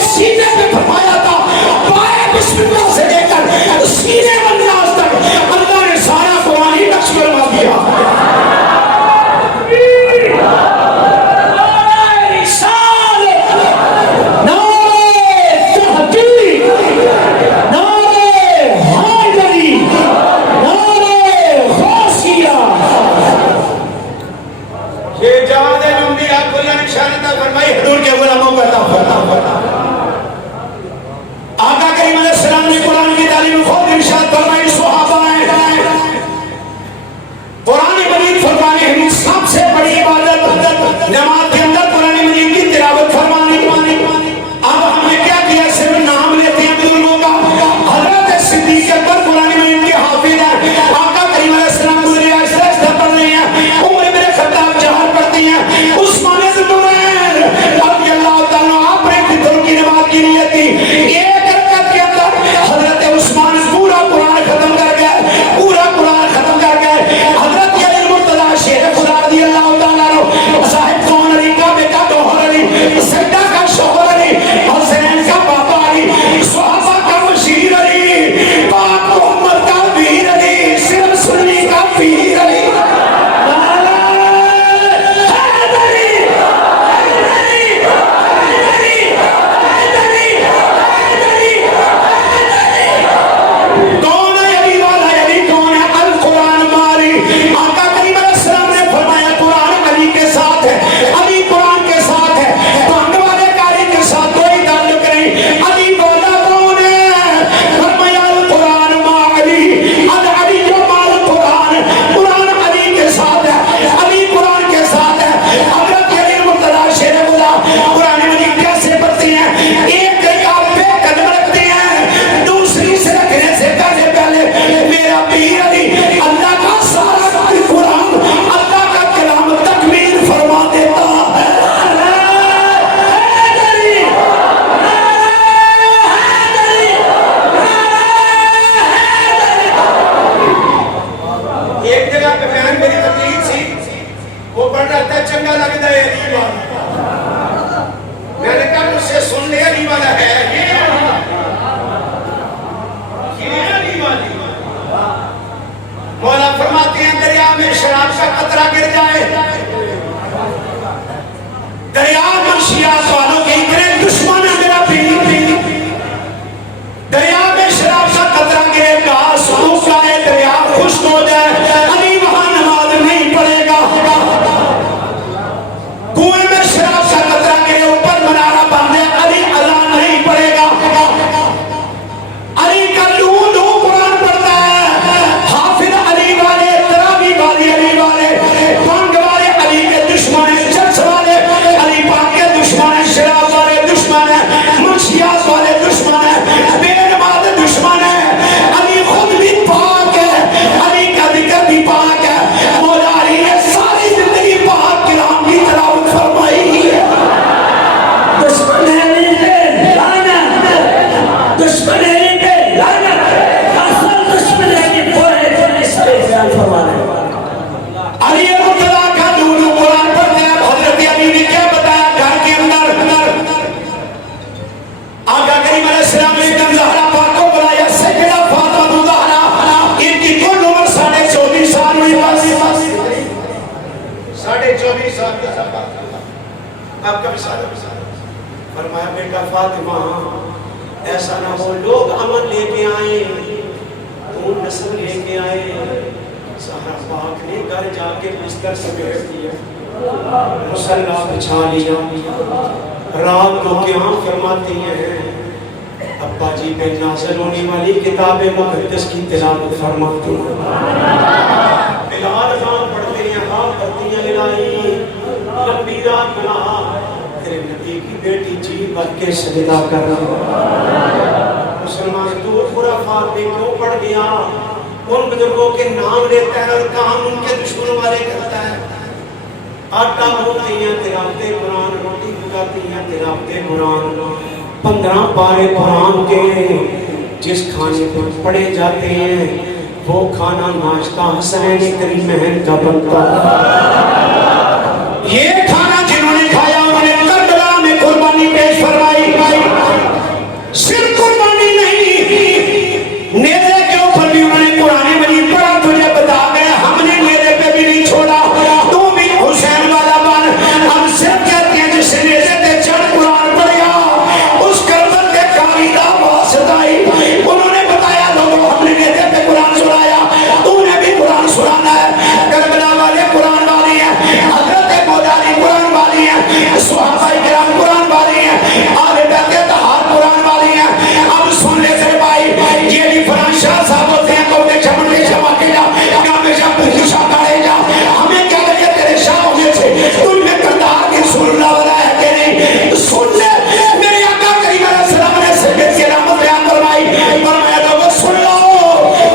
وہ بڑا تھا چنگا لگتا ہے علی والا. میں نے کہا مجھ سے سن لے علی والا ہے یہ علی والی. مولا فرماتے ہیں دریا میں شراب کا قطرہ گر جائے, دریا منشیات والوں کے اتنے دشمن ہیں میرا پیر, دریا میں شراب کا قطرہ گرے گا, سوکھ جائے, دریا خشک ہو جائے, علی وہاں نماز نہیں پڑھے گا. کنویں میں شراب کا قطرہ گرے, اوپر منارہ بن جائے, علی اذان نہیں پڑھے گا. علی کا لوں لوں قرآن پڑھتا ہے, حافظ علی والے, تراوی والے علی والے, بانگ والے علی کے دشمن ہیں, جلس والے علی پاک کے دشمن ہیں, شراب والے دشمن ہیں, منشیات والے دشمن ہیں, بے نماز دشمن ہیں. علی خود بھی پاک ہے, علی کا ذکر بھی پاک ہے. مولا علی نے ساری زندگی پاک کلام کی تلاوت فرمائی ہے. دشمن ہے علی پہ لعنت, دشمن ہے علی پہ لعنت, اصل دشمن ہے کہ وہ ہے جو اس پہ خیال فرما رہے ہیں. علی مرتضیٰ کا دونوں قرآن پڑھتے ہیں. حضرت علی نے کیا بتایا گھر کے اندر آقا کریم علیہ السلام نے زہرا پاک کو بلایا, سیدہ فاطمہ زہرا, ان کی کل عمر 24.5 سال ہوئی. 24.5 سال کا آپ کا مثال فرمایا بیٹا فاطمہ ایسا نہ ہو لوگ امن لے کے آئے, خون نسل لے کے آئے. زہرا پاک نے گھر جا کے بستر سمیٹ دیا, مصلا بچھا لیا. رات کو قیام فرماتی ہیں, ابا جی پہ نازل ہونے والی کتاب مقدس کی تلاوت فرماتی ہیں. بلال اذان پڑھتے ہیں, ہاتھ پتیاں للائی, لمبی رات بنا, تیرے نبی کی بیٹی جی بھر کے سجدہ کر رہا. مسلمان دور خرافات میں کیوں پڑ گیا؟ ان بزرگوں کے نام لیتا ہے اور کام ان کے دشمنوں والے کرتا ہے. آٹا بھونتی ہیں تلاوت قرآن, روٹی پکاتی ہیں تلاوت قرآن. 15 پارے قرآن کے جس کھانے پر پڑے جاتے ہیں وہ کھانا ناشتہ حسنین کریمین کا بنتا ہے. یہ کھانا جنہوں نے کھایا انہوں نے کربلا میں قربانی پیش فرمائی. صرف قربانی نہیں, نیزے کے اوپر بھی انہوں نے قرآن مجید پڑھا. تجھے بتا گئے ہم نے نیزے پہ بھی نہیں چھوڑا, تو بھی حسین والا بن. ہم صرف کہتے ہیں جس نیزے پہ چڑھ قرآن پڑھ گیا اس کربل کے قاری کا واسطہ ہی. انہوں نے بتایا لوگوں ہم نے نیزے پہ قرآن سنایا, تو نے بھی قرآن سنانا ہے. کربلا والے قرآن والی ہیں, حضرت مولانا قرآن والی ہیں, صحابہ کرام قرآن والی ہیں, آل بیت طہار قرآن والی ہیں. اب سن لے سے بھائی, یہ بھی فران شاہ صاحب ہوتے ہیں تو انہیں چمڑ کے جمع کے جا, ہمیشہ پوچھو شاہ کھڑے جا. ہمیں کیا لگے تیرے شاہ ہونے سے تم میں کردار کی سننا والا ہے کہ نہیں؟ سن لے, میرے آقا کریم علیہ السلام نے سید کی رحمت بیان فرمائی, فرمایا لوگوں سن لو,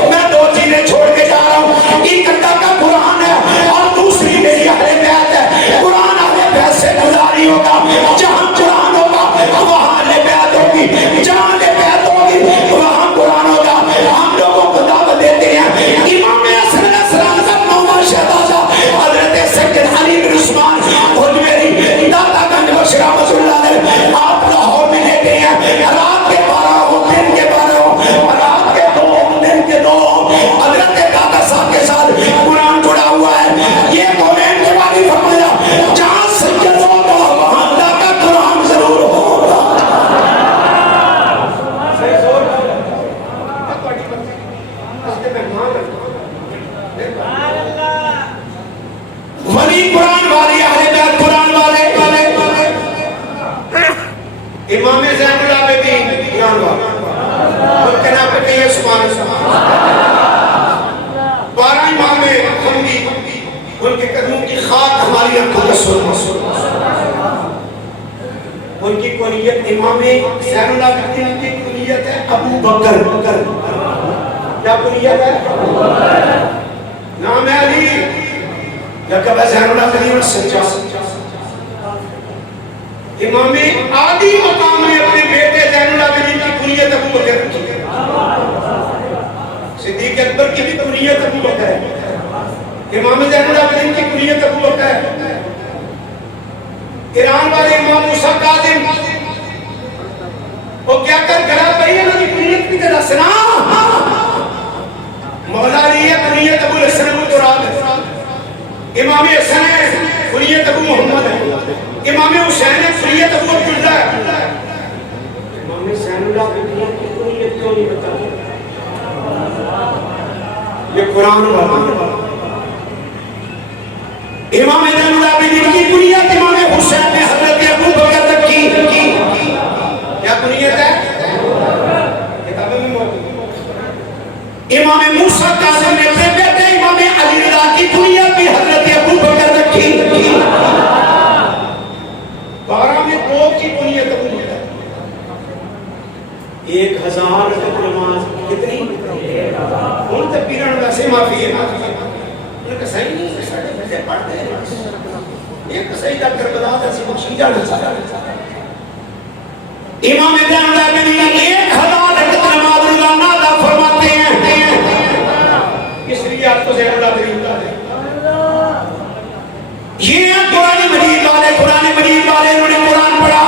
میں 2 چیزیں چھوڑ کے جا رہا ہوں. ایک اللہ کا قرآن ہے اور دوسری میری اہل بیت ہے. قرآن اہل بیت سے جدا نہیں ہوگا. جہاں قرآن ہوگا وہاں اہل بیت ہوگی, جہاں اہل بیت ہوگی وہاں قرآن ہوگا. ہم لوگوں کو دعوت دیتے ہیں امام حسن علیہ السلام کا 9واں شہزادہ حضرت سید علی بن عثمان حجویری داتا گنج بخش رحمۃ اللہ علیہ, آپ لاہور میں لیتے ہیں. رات کے 12 ہو, دن کے 12 ہو, رات کے 2 ہو, دن کے 2 ہو, حضرت داتا صاحب کے ساتھ قرآن جڑا ہوا ہے. یہ مومن کے بارے فرمایا جہاں سید ہوگا وہاں اللہ کا قرآن ضرور ہوگا. ولی قرآن والی, اہل بیت قرآن والے, امام زین العابدین قرآن والے, ان کے نام پہ کہیے سبحان اللہ. 12 امام ہم بھی ان کے قدموں کی خاک ہماری آنکھوں کا سرما. ان کی کنیت امام زین العابدین کی کنیت ہے ابو بکر. کیا کنیت ہے؟ نام ہے علی, لقب ہے زین العابدین السجاد. امام عالی مقام نے اپنے بیٹے زین العابدین کی کنیت ابو بکر رکھی ہے. صدیق اکبر کی بھی کنیت ابو بکر ہے, امام زین العابدین کی کنیت ابو بکر ہے. والے امام موسیٰ کاظم وہ کیا کر گھرا پہی ہے نا کی کنیت بھی تے دسنا مولا علی ہے کنیت ابو الحسن ابو تراب ہے، امام حسن ہے کنیت ابو محمد ہے، امام حسین ہے کنیت ابو عبداللہ ہے، امام حسین اللہ کی کنیت کیوں نہیں بتا؟ یہ قرآن والا امام زین العابدین کی کنیت امام حسین نے حضرت ابو بکر تک کی، کیا کنیت ہے؟ کتابیں میں موجود امام موسیٰ کاظم نے اپنے بیٹے امام علی رضا کی کنیت بھی حضرت ابو بکر تک کی، 12 میں 2 کی کنیت ابو بکر، 1000 تک نماز کتنی؟ ان تک پیران ویسے معافی ہے، ان کا صحیح نہیں ہے، ساڑھے پیسے پڑھتے ہیں، ایک صحیح ڈاکٹر بتا تھا سی بخشی جانا چاہتا ہے امام زین العابدین 1000 تک نماز روزانہ ادا فرماتے ہیں، اس لیے آپ کو زین العابدین کا ہے یہ قرآن مجید والے انہوں نے قرآن پڑھا،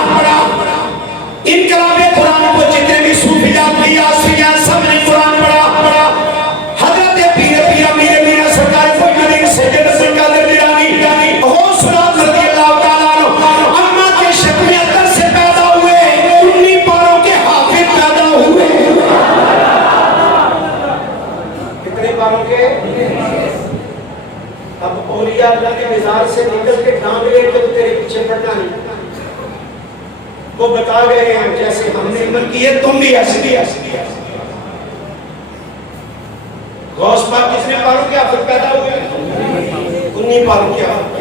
انقلاب قرآن کو جتنے بھی صوفیات کی آسفیات سب نے قرآن پڑھا، حضرت پیر امیر سرکار فیض سید عبد القادر جیلانی غوث العظم رضی اللہ تعالیٰ عنہ اما کے شکل میں اندر سے پیدا ہوئے، 19 پاروں کے حافظ پیدا ہوئے، کتنے پاروں کے؟ اب اولیاء اللہ کے مزار سے نکل کے ڈانگ لے کے تیرے پیچھے پڑھنا نہیں، وہ بتا گئے ہیں جیسے ہم نے عمل کی ہے تم بھی ایسے غوث پاک کس نے پاروں کے حافظ پیدا ہوئے؟ 19 پاروں کے حافظ،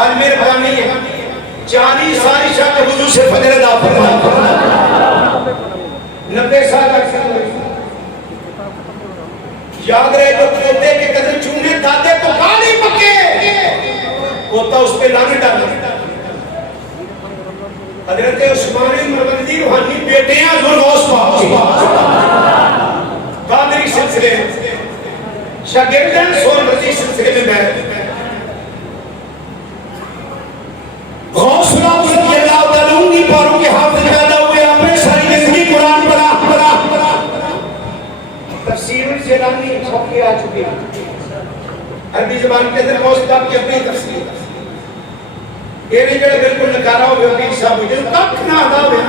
آج میرے بھائی نہیں ہے 40 سال عشاء کے وضو سے فجر ادا فرمایا، 90 سال تک یاد رہے جو پوتے کے قدر چومنے دادے کو گالی پکے پوتا اس پہ لانے ڈالا، حضرت عثمان مربندی روحانی بیٹے ہیں حضور غوث پاک قادری سلسلے شاگرد ہیں سون رضی سلسلے میں بیٹھ غوث العظم رضی اللہ تعالیٰ عنہ پاروں کے حافظ پیدا ہوئے، آپ نے ساری زندگی قرآن پڑھا، تفسیر الجیلانی چھپی آ چکی ہے عربی زبان کے اندر غوث پاک کی اپنی تفسیر، یہ نہیں جڑے بالکل نکارا ہو گیا پیر صاحب جو تک نہ ادا ہویا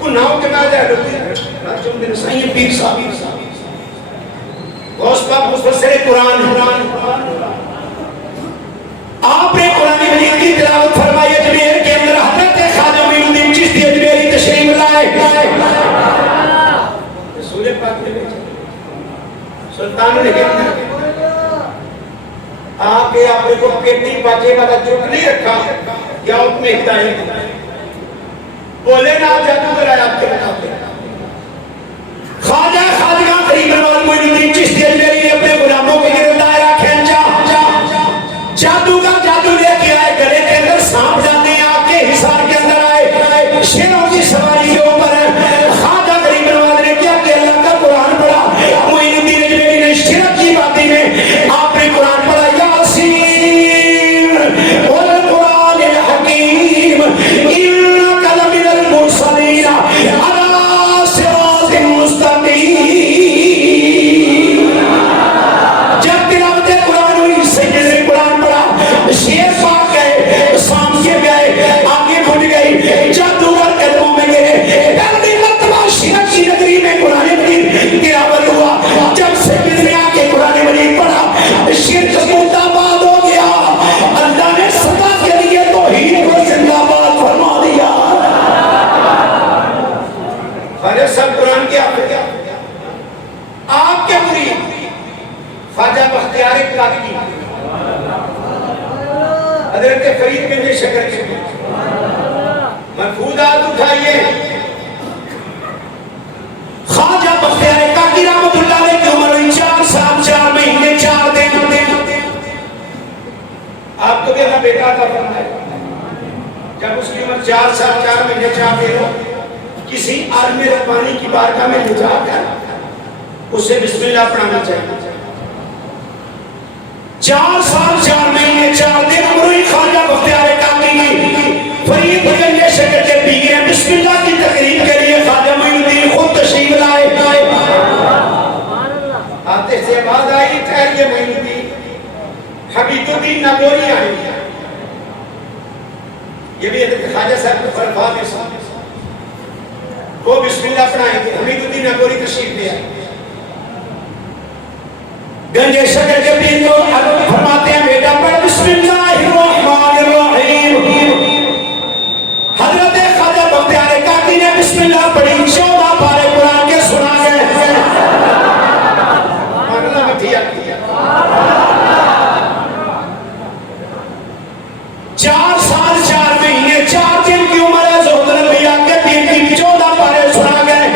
کو ناؤ کے بعد ہے راجوں دن سائیں پیر صاحب غوث پاک مفسر قرآن آپ نے قرآن مجید کی تلاوت فرمائی اجمیر کے اندر حضرت خواجہ معین الدین چشتی اجمیری تشریف لائے، رسول پاک نے بھیجا سلطان نے کہا آپ کے اپنے کو پیٹی پاچے والا چک نہیں رکھا یا اس میں ہدایت بولے نا جادو کرایا آپ کے بتاتے خواجہ خواجہ قریب نواز معین الدین چشتی اجمیری نے اپنے غلاموں کے گرد دائرہ کھینچا، جادو کا جادو لے کے آئے، گلے کے اندر سانپ جانے آ کے حصار کے اندر آئے، شیروں کی سواری کے اوپر خواجہ قریب نواز نے کیا کہ اللہ کا قرآن پڑھا، معین الدین اجمیری نے شرک کی باتیں میں آپ نے قرآن پڑھا، یاسین والقرآن الحکیم انک لمن المرسلین علی صراط مستقیم، جب تلاوت قرآن ہوئی سید نے قرآن پڑھا، شیر پاک گئے سام کے گئے آگے بڑھ گئی، جادوگر قدموں میں گئے، پہلی مرتبہ شرک کی نگری میں قرآن مجید تلاوت ہوا، جب سید نے آ کے قرآن مجید پڑھا شرک مردہ باد ہو گیا، اللہ نے سزا کے لیے توحید کو زندہ باد فرما دیا، خواجہ صاحب قرآن کی آپ کے مرید خواجہ بختیار کاکی حضرت فرید بن شکر کے محفوظات اٹھائیے، خواجہ بختیار کاکی رحمت اللہ علیہ کی عمر 4 سال 4 مہینے 4 دن، آپ کو بھی اپنا بیٹا تھا فرمایا، جب اس کی عمر 4 سال 4 مہینے 4 دن ہو، کسی عالم ربانی کی بارگاہ میں لے جا کر اسے بسم اللہ پڑھانا چاہیے، 4 سال 4 مہینے 4 دن عمر خواجہ بختیار کاکی کی حمید الدین ناگوری آئے. یہ بھی حضرت خواجہ صاحب کے خلفاء میں سے وہ بسم اللہ پڑھائیں گے. حمید الدین ناگوری تشریف لے آئے. گنجے شکر کے پیر کو فرماتے ہیں بیٹا پڑھ بسم اللہ الرحمن الرحیم. حضرت خواجہ بختیار کاکی نے بسم اللہ پڑھی. 14 پارے قرآن کے سنا گئے. اللہ مٹھیا 4 سال 4 مہینے 4 دن کی عمر ہے. زہد الانبیاء کے پیر کی 14 پارے سنا گئے.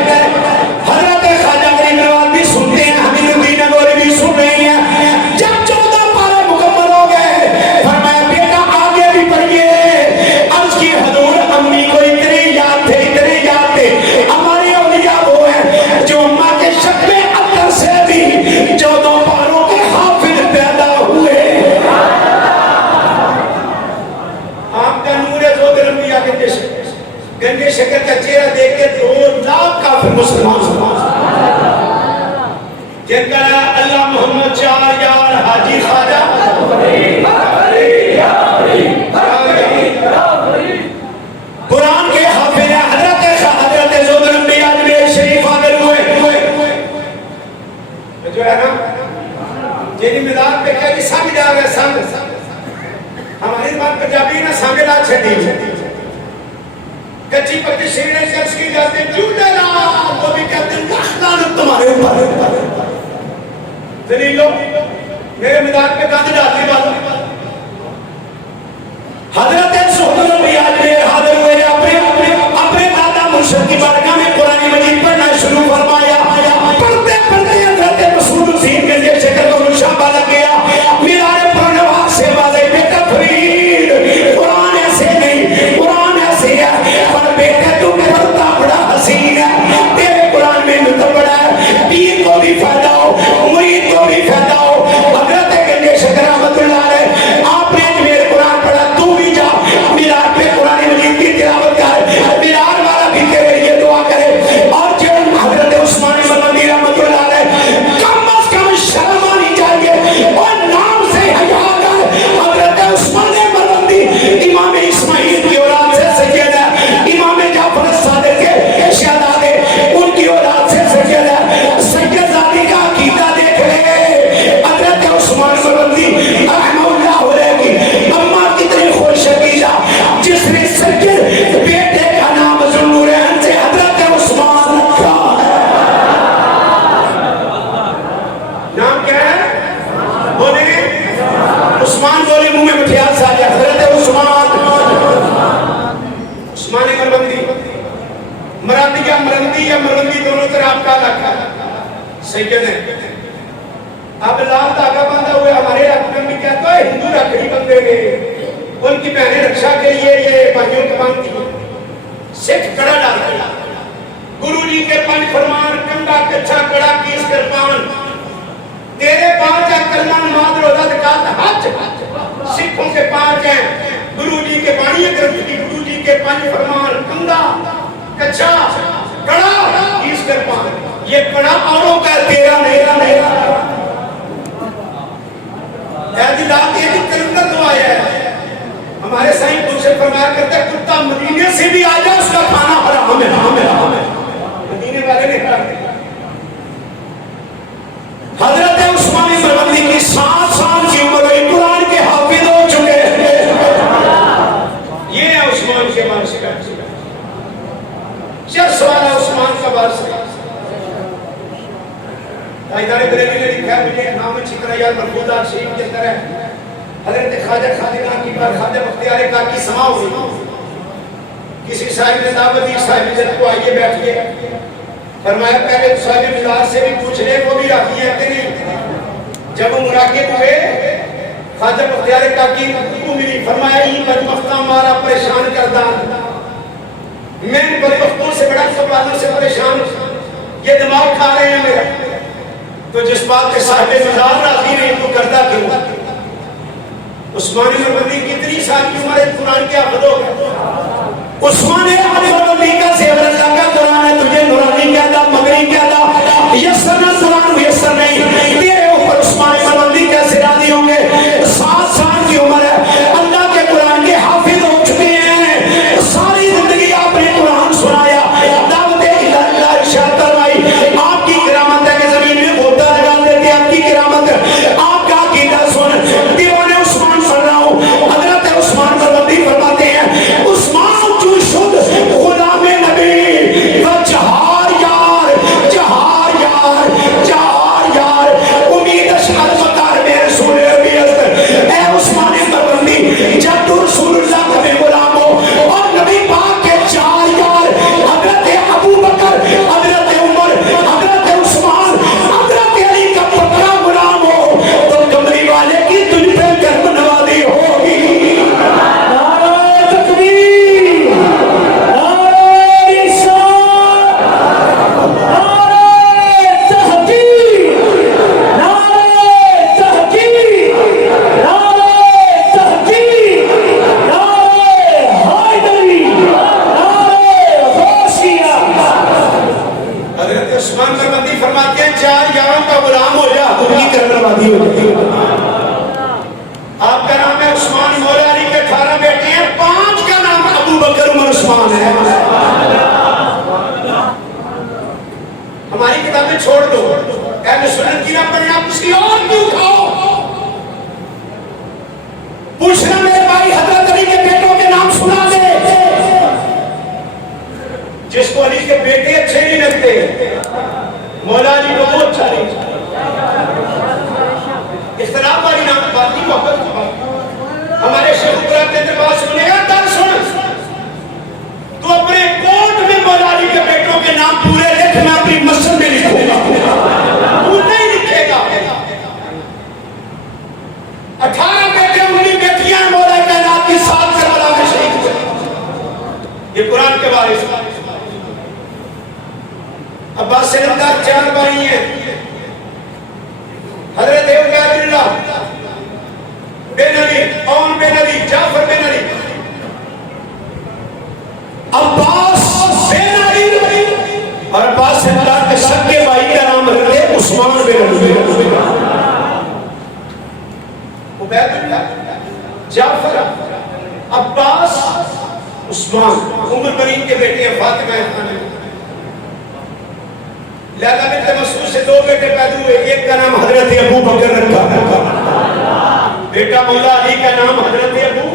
حضرت خواجہ غریب نواز بھی سنتے ہیں, حمید الدین ناگوری بھی سن رہی ہیں. جب 14 پارے مکمل ہو گئے فرمایا بیٹا آگے بھی پڑھیے. عرض کی حضور امی کو اتنے یاد تھے اتنے یاد تھے. ہمارے اولیاء وہ ہیں جو اماں کے شکل اندر سے بھی 14 پاروں کے حافظ پیدا ہوئے. آپ کا نور ہے زہد الانبیاء کے گنجے شکر کا چہرہ دیکھ کے 2 لاکھ کافر مسلمان جن کا نام اللہ محمد 4 یار حاجی خواجہ قرآن کے حافظ حضرت زہد الانبیاء میں شریف حاضر ہوئے. جو ہے نا جنہی مدار پہ کہہ بھی سانگ جا گئے. سانگ ہماری بات پنجابی نا سانگ لا چھڑی کچی پکی شیرے شخص کی جاتے جوٹے نا وہ بھی کہتے ہیں داخلان تمہارے اوپر دلیلو میرے مدار پہ گاند ڈالتی بات. حضرت زہد الانبیاء میں حاضر ہوئے اپنے دادا مرشد کی بارگاہ میں قرآن مجید پڑھنا شروع فرمایا. پڑھتے پڑھتے حضرت مسعود حسین گنجے شکر کو مشابہ لگ گیا. میرے پرنوار سے بازے بیٹا فرید قرآن ایسے نہیں قرآن ایسے ہے پر بیٹا تو پڑھتا بڑا حسین ہے. تیرے قرآن میں نتر بڑا ہے. پیر کو بھی فائدہ ہو مرید کو بھی فائدہ ہو. حضرت گنجے شکر رحمت اللہ علیہ آپ نے میرے قرآن پڑھا تو بھی جا میرار پہ قرآن مجید کی تلاوت کر. میرار والا بھی تیرے لیے دعا کرے. اور جو حضرت عثمان مدنی رحمت اللہ علیہ کم از کم شرم آنی چاہیے اور نام سے حیا کر. حضرت عثمان مدنی امام اسماعیل کی اولاد سے سید ہے. امام جعفر صادق کے شہزادے ان کی اولاد سے سید ہے. سید زادی کا عقیدہ دیکھ لے. حضرت عثمان مدنی رحمہ اللہ علیہ کی اماں کتنی خوش عقیدہ جس نے سید بیٹے کا نام ذوالنورین سے حضرت عثمان رکھا ہے. نام کیا ہے بولے عثمان. بولے منہ میں مٹھیال سا جائے. حضرت عثمان عثمان مرندی یا مرندی دونوں طرح کا لکھا سید ہے. اب لال داغا باندھا ہوئے ہمارے علاقے میں کہتا ہے ہندو رکھڑی بندے نے ان کی بہنیں رکشا کے لیے یہ بھائیوں کے باندھتی سکھ کڑا ڈالتے. گرو جی کے 5 فرمان کنڈا کچھا کڑا کیس کرپان تیرے 5 ہیں کلمہ نماز روزہ زکات حج. سکھوں کے 5 ہیں گرو جی کے بانی گرنتھی. گرو جی کے 5 فرمان کنڈا کچھا کڑا کیس کرپان. یہ کڑا اوروں کا تیرا نہیں کلندر تو آیا ہے. ہمارے سائیں کچھ سے فرمایا کرتا ہے کتا مدینے سے بھی آ جائے اس کا کھانا حرام ہے. مدینے والے نے کہا حضرت عثمان مرندی کی 7 سال کی عمر ہوئی قرآن کے حافظ ہو چکے. یہ ہے عثمان کے وارث کا چرس والا عثمان کا وارث. تائیدار بریلی نے لکھا ہے مجھے نام چھکرہ یاد مرفوضات شریف کے اندر ہے. حضرت خواجہ خادقہ کی بار خواجہ بختیار کاکی سما ہوئی. کسی صاحب نے دعوت دی صاحب عزت کو آئیے بیٹھئے. فرمایا پہلے صاحب مزار سے بھی پوچھ لے وہ بھی راضی ہے کہ نہیں. جب وہ مراقب ہوئے خواجہ بختیار کاکی کو ملی. فرمایا یہ بدبختہ مارا پریشان کردہ میں بدبختوں سے بڑا سوالوں سے پریشان یہ دماغ کھا رہے ہیں میرا. تو جس بات کے صاحب مزار راضی نہیں تو کرتا کیوں. عثمان مرندی کتنی سال کی عمر ہے قرآن کے حافظ ہو گئے. عثمان مرندی کا زیور اللہ کا قرآن ہے. تجھے نورانی کہتا مگری کہتا یسر نہ قرآن یسر نہیں. تیرے اوپر عثمان مرندی کیسے راضی ہوں گے. 7 سال عثمان ہے. ہماری کتابیں چھوڑ دو، اہل سنت کی نہ پڑھیں، آپ کسی اور کیوں کھاؤ؟ پوچھنا میرے بھائی حضرت علی کے بیٹوں کے نام سنا دے. جس کو علی کے بیٹے اچھے نہیں لگتے، مولا علی کو وہ اچھا نہیں. اختلاف والی نام بات نہیں، محبت کی بات. ہمارے شیخ ابراہیم کے دربار سنے گا در سن، تو اپنے کوٹ میں مولا علی کے بیٹوں کے نام پورے لکھ، میں اپنی مسجد میں لکھوں گا. تو نہیں لکھے گا. 18 بیٹے 19 بیٹیاں مولا کائنات کی 7 کربلا میں شہید ہوئے. یہ قرآن کے وارث. عباس سے نمدار 4 بھائی ہیں. حضرت عبید اللہ بن علی، اون بن علی، جعفر بن علی، عباس بن علی، اور عباس سے نمدار کے سکے بھائی کا نام حضرت عثمان بن علی. عبید اللہ، جعفر، عباس، عثمان. عمر بنین کے بیٹے ہیں فاطمہ خانہ. لیلا بنت مسعود سے 2 بیٹے پیدا ہوئے. ایک کا نام حضرت ابو بکر رکھا. بیٹا مولا علی کا نام حضرت ابو.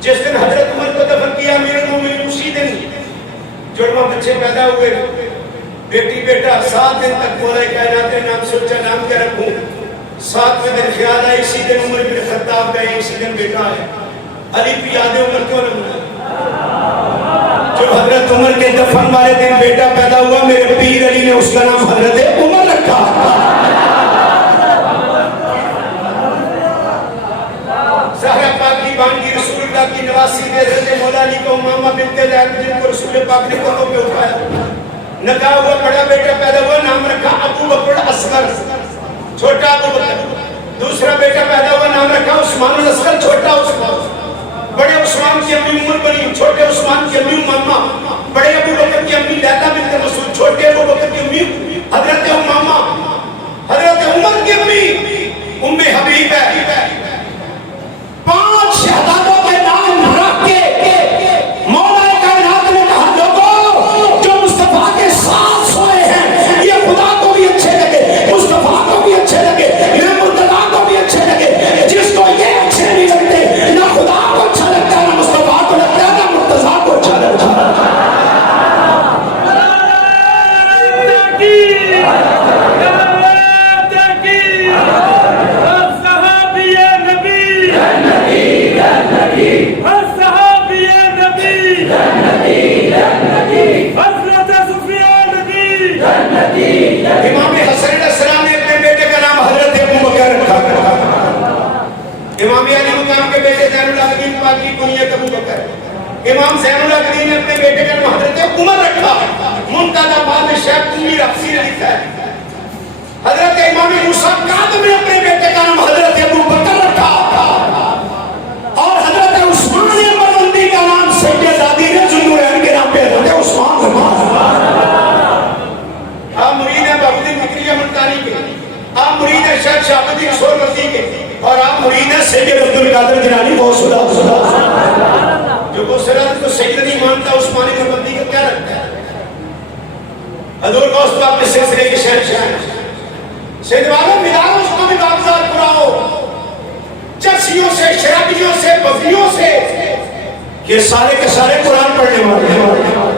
جس دن حضرت عمر کو دفن کیا امیر المومنین، اسی دن جڑواں بچے پیدا ہوئے، بیٹی بیٹا. 7 دن تک مولا کائنات نے نام سوچا نام کیا رکھوں. 7 میں میرے خیال آئے اسی دن عمر بن خطاب گئے، اسی دن بیٹا ہے. علی کی یاد عمر کیوں نہ منائے؟ جو حضرت عمر کے دفن والے دن بیٹا پیدا ہوا، میرے پیر علی نے اس کا نام حضرت عمر رکھا. زہرا پاک کی بانگی رسول اللہ کی نواسی میں حضرت مولا علی کو امامہ بنت زید جن کو رسول پاک نے کندھوں پہ اٹھایا. نکاح ہوا، بڑا بیٹا پیدا ہوا، نام رکھا ابو بکر اصغر، چھوٹا ابو بکر. دوسرا بیٹا پیدا ہوا، نام رکھا عثمان الاصغر، چھوٹا عثمان. بڑے عثمان کی امی عمر بنی، چھوٹے عثمان کی امی امامہ. بڑے ابو بکر کی امی لیلا بنت مسعود، چھوٹے ابو بکر کی امی حضرت امامہ. حضرت عمر کی امی ام حبیب ہے. 5 شہزادوں کے نام رکھ کے مولا کائنات نے کہا لوگوں جو مصطفیٰ کے ساتھ سوئے ہیں یہ خدا کو بھی اچھے لگے، مصطفیٰ کو بھی اچھے لگے، یہ مرتضیٰ کو بھی اچھے لگے. جس کو یہ اچھے نہیں لگتے، نہ خدا کو اچھا لگتا ہے، نہ مصطفیٰ کو لگتا ہے، نہ مرتضیٰ کو اچھا لگتا ہے. امام حسن علیہ السلام نے اپنے بیٹے کا نام حضرت ابو بکر رکھا. امام علی مقام کے بیٹے زین العابدین پاک کی کنیت ابو بکر. امام زین العابدین نے اپنے بیٹے کا نام حضرت عمر رکھا. منتدى بعد شیخ امی رفسی نے لکھا ہے. حضرت امام موسیٰ کاظم نے اپنے بیٹے کا نام حضرت ابو بکر رکھا. اور حضرت عثمان برمندی کا نام سید زادی نے ذوالنورین کے نام پہ حضرت عثمان رکھا. آپ مرید ہیں بابودی فکریہ ملتانی کے، آپ مرید ہیں شیخ شاہبدی سور وزی کے، اور آپ مرید ہیں سید عبدالقادر جیلانی. بہت صدا جو وہ صدا کو سید نہیں مانتا عثمانی برمندی کا کیا رکھتا ہے؟ حضور غوث پاک کے سلسلے کے شہنشاہ ہیں. سید والوں ملال اس کو بھی کاغذات پراؤ چرسیوں سے، شرابیوں سے، بفیوں سے. یہ سارے کے سارے قرآن پڑھنے والے ہیں.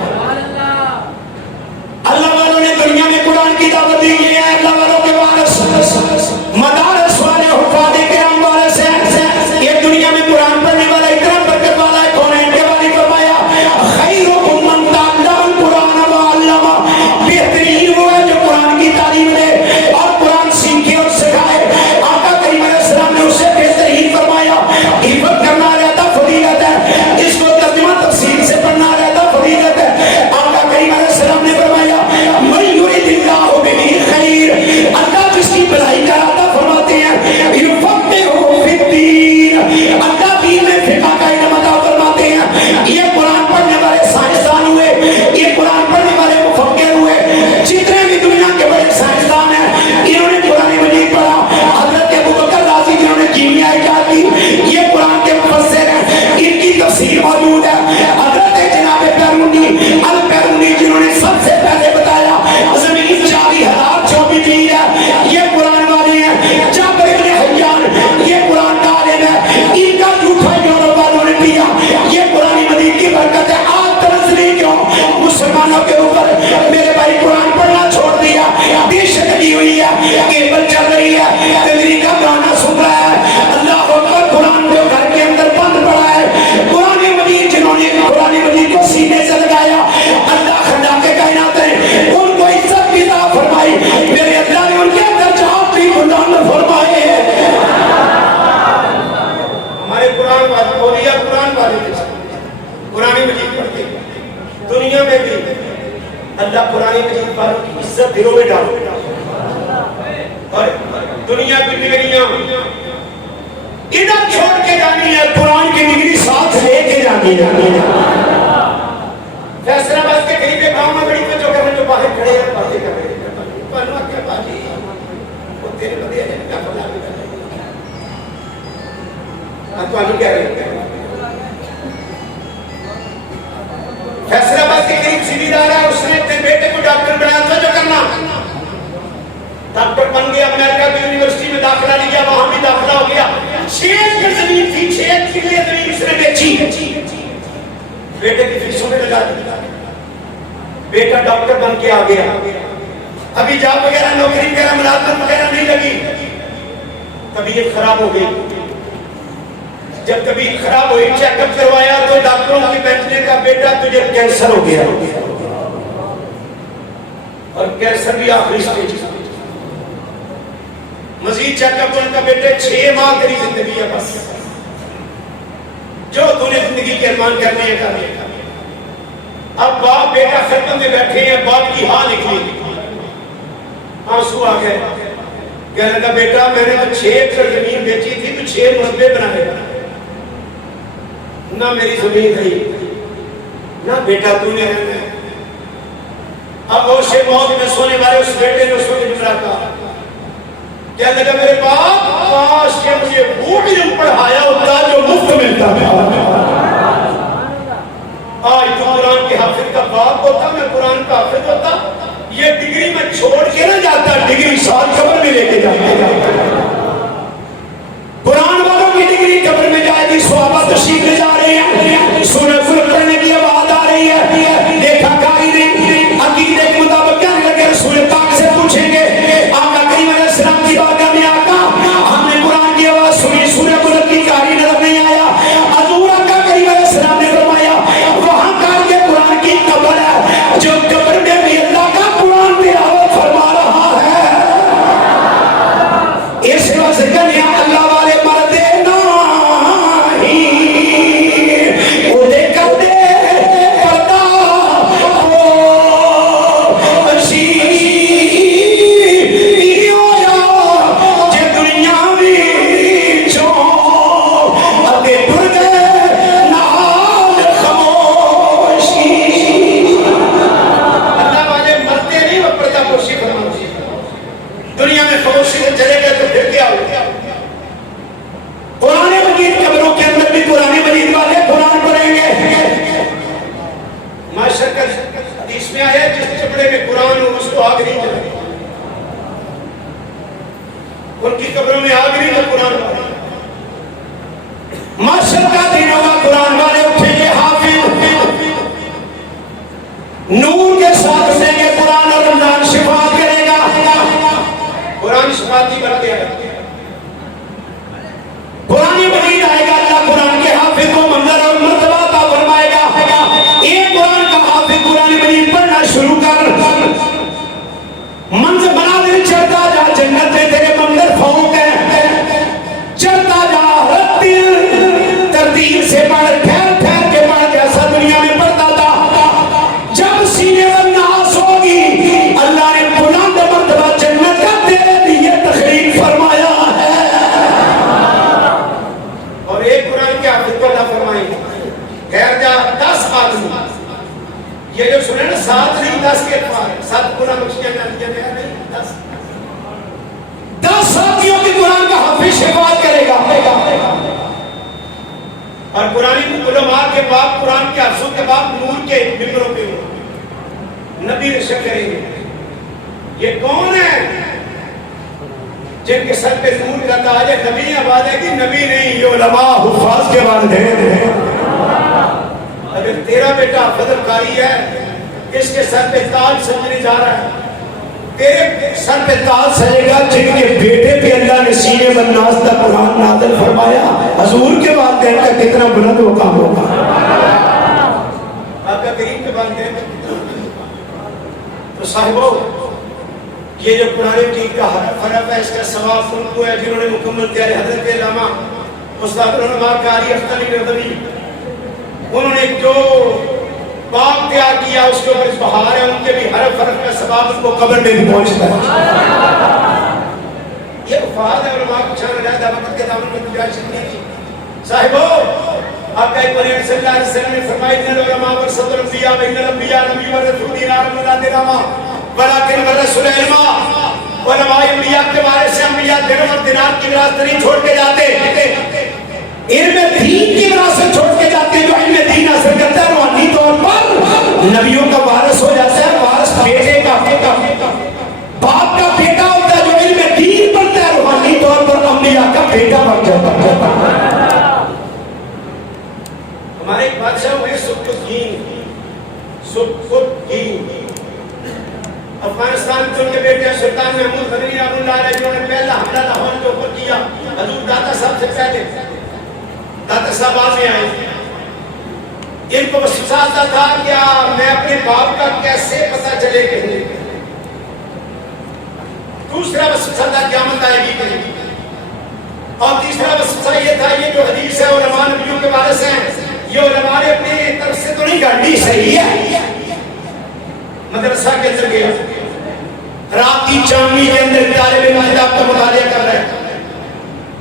اللہ والوں نے دنیا میں قرآن کی دعوت دی ہے. اللہ والوں کے وارث مدارس والے، حفاظ کرام وارث ہیں. یہ دنیا میں قرآن پڑھنے والا اتنا برکت والا ہے. کون ہے ان کے بارے فرمایا خیرکم من تعلم القرآن وعلمہ. بہترین وہ ہے جو قرآن کی تعلیم دے اور قرآن سیکھے اور سکھائے. آقا کریم علیہ السلام نے اسے بہترین فرمایا. حفظ کرنا رہتا فضیلت ہے، اس کو ترجمہ تفسیر سے پڑھنا رہتا فضیلت ہے. دنیا میں بھی اللہ قرآن مجید والوں کی عزت دلوں میں ڈالو، اور دنیا کی ڈگریاں ادھر چھوڑ کے جانی ہے، قرآن کی ڈگری ساتھ لے کے جانی ہے۔ فیصلہ بس کے کہیں پہ گاؤں میں بڑی پہ جو کہ جو باہر کھڑے ہیں باتیں کر رہے ہیں، پہلو کیا باجی وہ تیرے بدے ہیں کیا پتا بھی کر رہے ہیں، تو آنو کہہ رہے ہیں فیصلہ بس کے قریب سیدھی دار ہے، اس نے اپنے بیٹے کو ڈاکٹر بنایا تھا جو کرنا ڈاکٹر بن گیا، امریکہ کی یونیورسٹی میں داخلہ لیا، وہاں بھی داخلہ ہو گیا، 6 ایکڑ زمین تھی، 6 ایکڑ زمین اس نے بیچی، بیٹے کی فیسوں میں لگا دی، بیٹا ڈاکٹر بن کے آ گیا، ابھی جاب وغیرہ نوکری وغیرہ ملازمت وغیرہ نہیں لگی، طبیعت خراب ہو گئی، جب طبیعت خراب ہوئی چیک اپ کروایا تو ڈاکٹروں کی بیچ نے کہا بیٹا تجھے کینسر ہو گیا، اور کینسر بھی آخری سٹیج، مزید چیک اپ ان کا بیٹے 6 ماہ تیری زندگی ہے، بس جو تو نے زندگی کے ارمان کرنے ہیں کر لیا۔ اب باپ بیٹا خدمت میں بیٹھے ہیں، باپ کی ہاں نکلی، آنسو آ گئے، کہنے لگا بیٹا میں نے تو 6 ایکڑ زمین بیچی تھی تو 6 مربے بنائے گا، نہ میری زمین تھی نہ بیٹا تو نے رہنا ہے۔ اب ہوش موت میں سونے والے اس بیٹے نے اس کو جملہ کہا، کہنے لگا میرے باپ کاش کہ مجھے وہ علم پڑھایا ہوتا جو مفت ملتا تھا، آج تو قرآن کے حافظ کا باپ ہوتا، میں قرآن کا حافظ ہوتا، یہ ڈگری میں چھوڑ کے نہ جاتا، ڈگری ساتھ قبر میں لے کے جاتا، قرآن والوں کی ڈگری قبر میں جائے گی، صحابہ تشریف لے جا رہے ہیں، سورہ فلق پڑھنے کی آواز آ رہی ہے، دیکھا قاری نے عقیدے کے مطابق کہنے لگے رسول پاک سے پوچھیں گے آقا کریم علیہ السلام کی بارگاہ میں آقا ہم نے قرآن کی آواز سنی، سورہ فلق کی قاری نظر نہیں آیا، حضور آقا کریم علیہ السلام نے فرمایا وہاں قاری کے قرآن کی قبر ہے، جو قبر میں بھی اللہ کا قرآن تلاوت فرما رہا ہے، اس وجہ سے اللہ والے مرد ان کی قبروں میں آگ نہیں تو قرآن والے معاشر کا دن ہوگا، قرآن والے اٹھیں گے حافظ نور کے ساتھ اٹھیں گے، قرآن اور رمضان شفاعت کرے گا، قرآن شفاعتی بنتے ہیں، قرآن مجید آئے گا، اللہ قرآن کے حافظ کو منظر اور مرتبہ عطا فرمائے گا، ایک قرآن کا حافظ قرآن مجید پڑھنا شروع کر، منظر بنا دے چڑھتا جا، جنت میں تیرے منظر فوق ہے، چڑھتا جا، رتل ترتیب سے پڑھ، ٹھہر ٹھہر کے پڑھ، جیسا دنیا میں پڑھتا تھا، جب سینے پر ناس ہوگی اللہ نے بلند مرتبہ جنت کا تیرے لیے تخلیق فرمایا ہے، اور ایک قرآن کے حافظ کو اللہ فرمائیں غیر جا 10 آدمی، یہ جو سنے نا 7 نہیں 10 کے پار 7 قرآن بخشیاں جانتیاں گیا نہیں 10 ساتھیوں کی قرآن کا حافظ شفاعت کرے گا، اور قرآن علماء کے بعد قرآن کے حفظوں کے بعد نور کے ممبروں پہ نبی رشک کریں گے، یہ کون ہے جن کے سر پہ نور کا تاج ہے؟ نبی آواز ہے کہ نبی نہیں، یہ علماء حفاظ کے والدین ہیں، اگر تیرا بیٹا حافظ قاری ہے اس کے سر پہ تاج سجنے جا رہا ہے، تیرے سر پہ تاج سجے گا جن کے بیٹے پہ اللہ نے سینے والناس کا قرآن نازل فرمایا، حضور کے والدین کا کتنا بلند مقام ہوگا، آپ کا کریم کے والدین کا کتنا بلند مقام۔ تو صاحبوں یہ جو قرآن مجید کا حرف ہے اس کا ثواب ان کو ہے جنہوں نے مکمل کیا ہے۔ حضرت علامہ استاد العلماء قاری اختر ندوی انہوں نے جو باغ تیار کیا، اس کے اوپر بہار ہے، ان کے بھی ہر فرق کا ثواب ان کو قبر میں بھی پہنچتا ہے. یہ وفاد ہے علماء کو چھانا رہا ہے وقت کے دامن میں گنجائش نہیں تھی. صاحبو آپ کا ایک صلی اللہ علیہ وسلم نے فرمایا ان العلماء ورثۃ الانبیاء و ان الانبیاء لم یورثوا دینارا ولا درہما ولکن ورثوا العلم. علماء انبیاء کے بارے سے انبیاء درہم اور دینار کی وراثت نہیں چھوڑ کے جاتے، علم دین کی وراثت چھوڑ کے جاتے ہیں. جو علم دین حاصل کرتا ہے روحانی طور پر نبیوں کا وارث ہو جاتا ہے. وارث بیٹے کا باپ کا بیٹا ہوتا ہے، جو علم دین پڑھتا ہے روحانی طور پر انبیاء کا بیٹا بن جاتا ہے. ہمارے ایک بادشاہ ہوئے سبکتگین، افغانستان کے ان کے بیٹے سلطان محمود غنی رحمۃ اللہ علیہ جنہوں نے پہلا حملہ لاہور کے اوپر کیا. حضور داتا صاحب سے پہلے داتا صاحب آگے آئے. ان کو وسوسہ آتا تھا کہ میں اپنے باپ کا کیسے پتہ چلے کہیں. دوسرا وسوسہ تھا قیامت آئے گی کہیں. اور تیسرا وسوسہ یہ تھا یہ جو حدیث ہے علماء نبیوں کے وارث ہیں، یہ علماء نے اپنی طرف سے تو نہیں گاڑی صحیح ہے. مدرسہ کے اندر گیا، رات کی چاندنی کے اندر طالب علم کتاب کا مطالعہ کر رہا ہے.